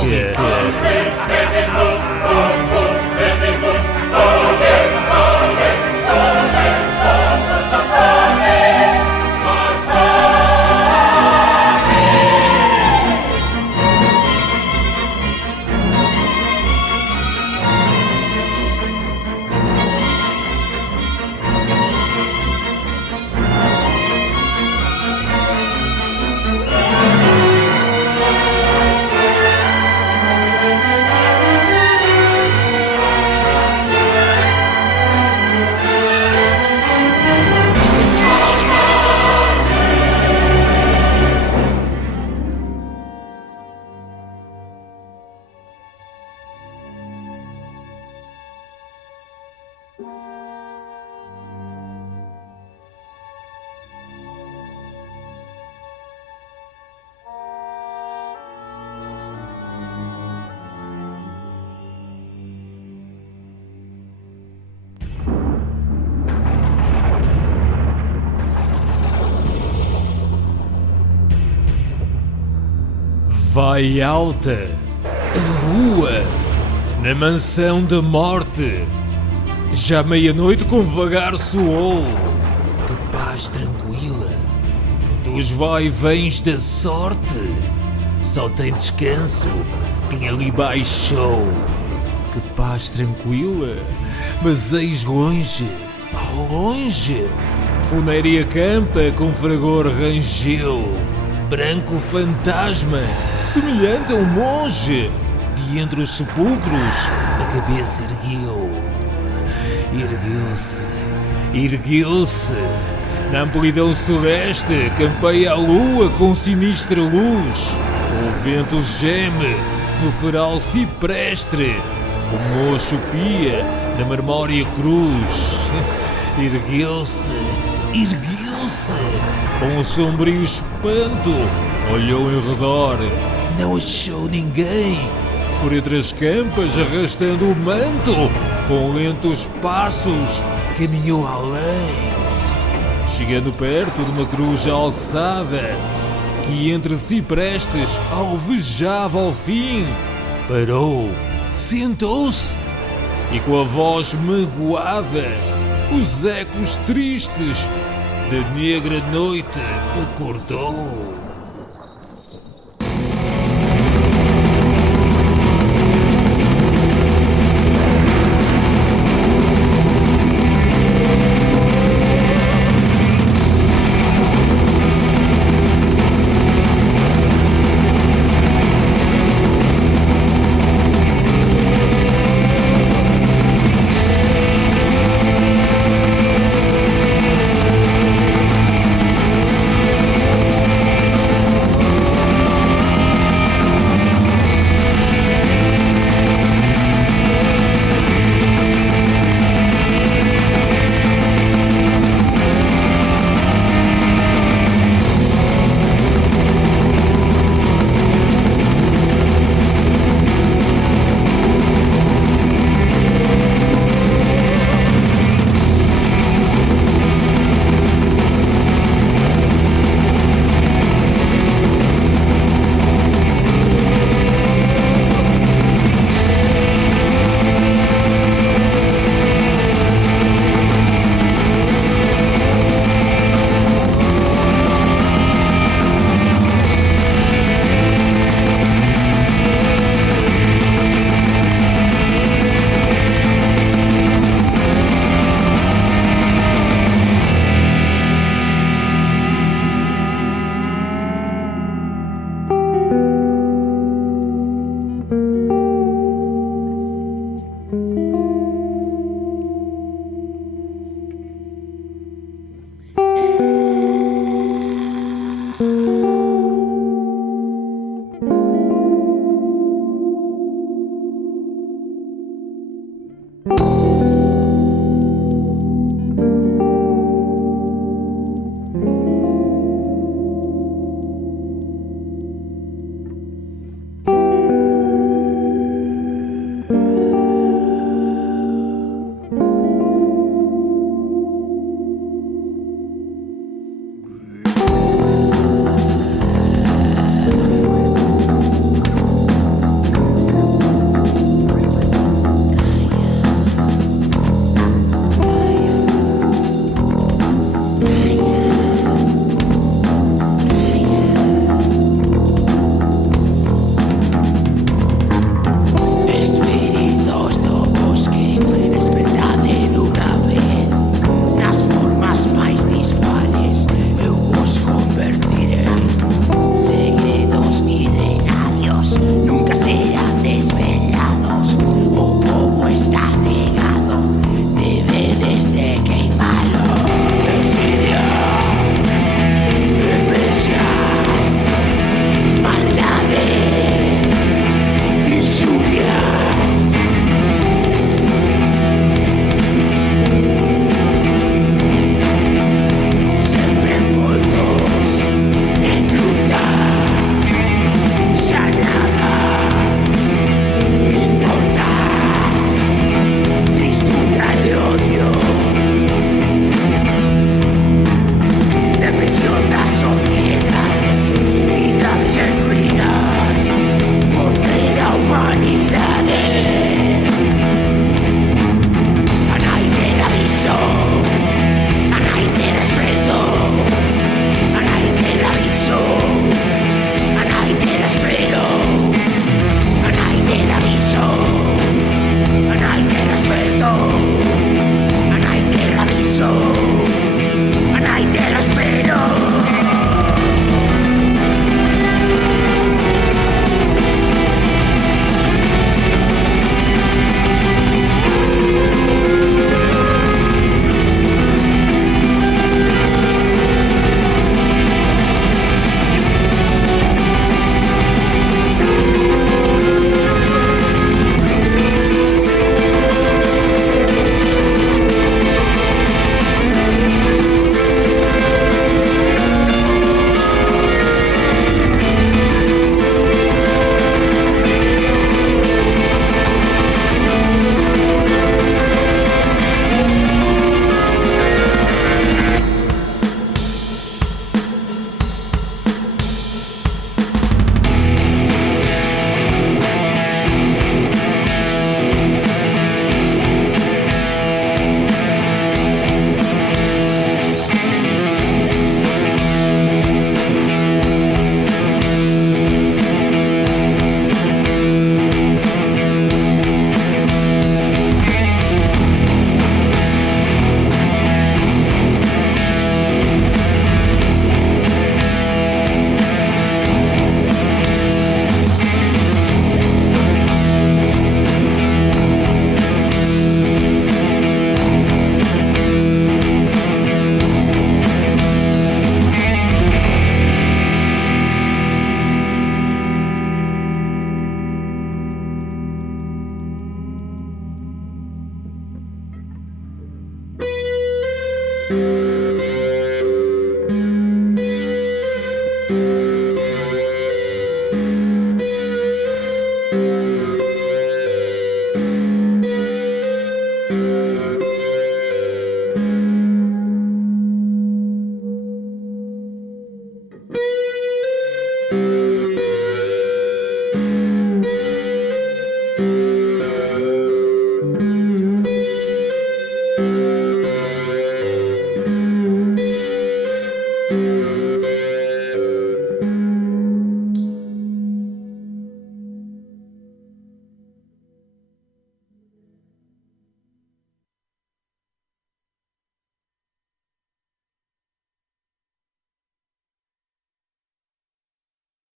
Vai alta, a rua, na mansão da morte. Já meia-noite com vagar soou. Que paz tranquila, dos vai-vens da sorte. Só tem descanso quem ali baixou. Que paz tranquila, mas eis longe, ao longe, funérea campa com fragor rangeu. Branco fantasma, semelhante a um monge, de entre os sepulcros a cabeça ergueu. Ergueu-se, na amplidão celeste campeia a lua com sinistra luz. O vento geme no feral ciprestre, o mocho pia na marmórea cruz. Ergueu-se, com um sombrio espanto, olhou em redor, não achou ninguém. Por entre as campas, arrastando o manto, com lentos passos, caminhou além. Chegando perto de uma cruz alçada, que entre ciprestes alvejava ao fim, parou, sentou-se, e com a voz magoada, os ecos tristes da negra noite acordou. Música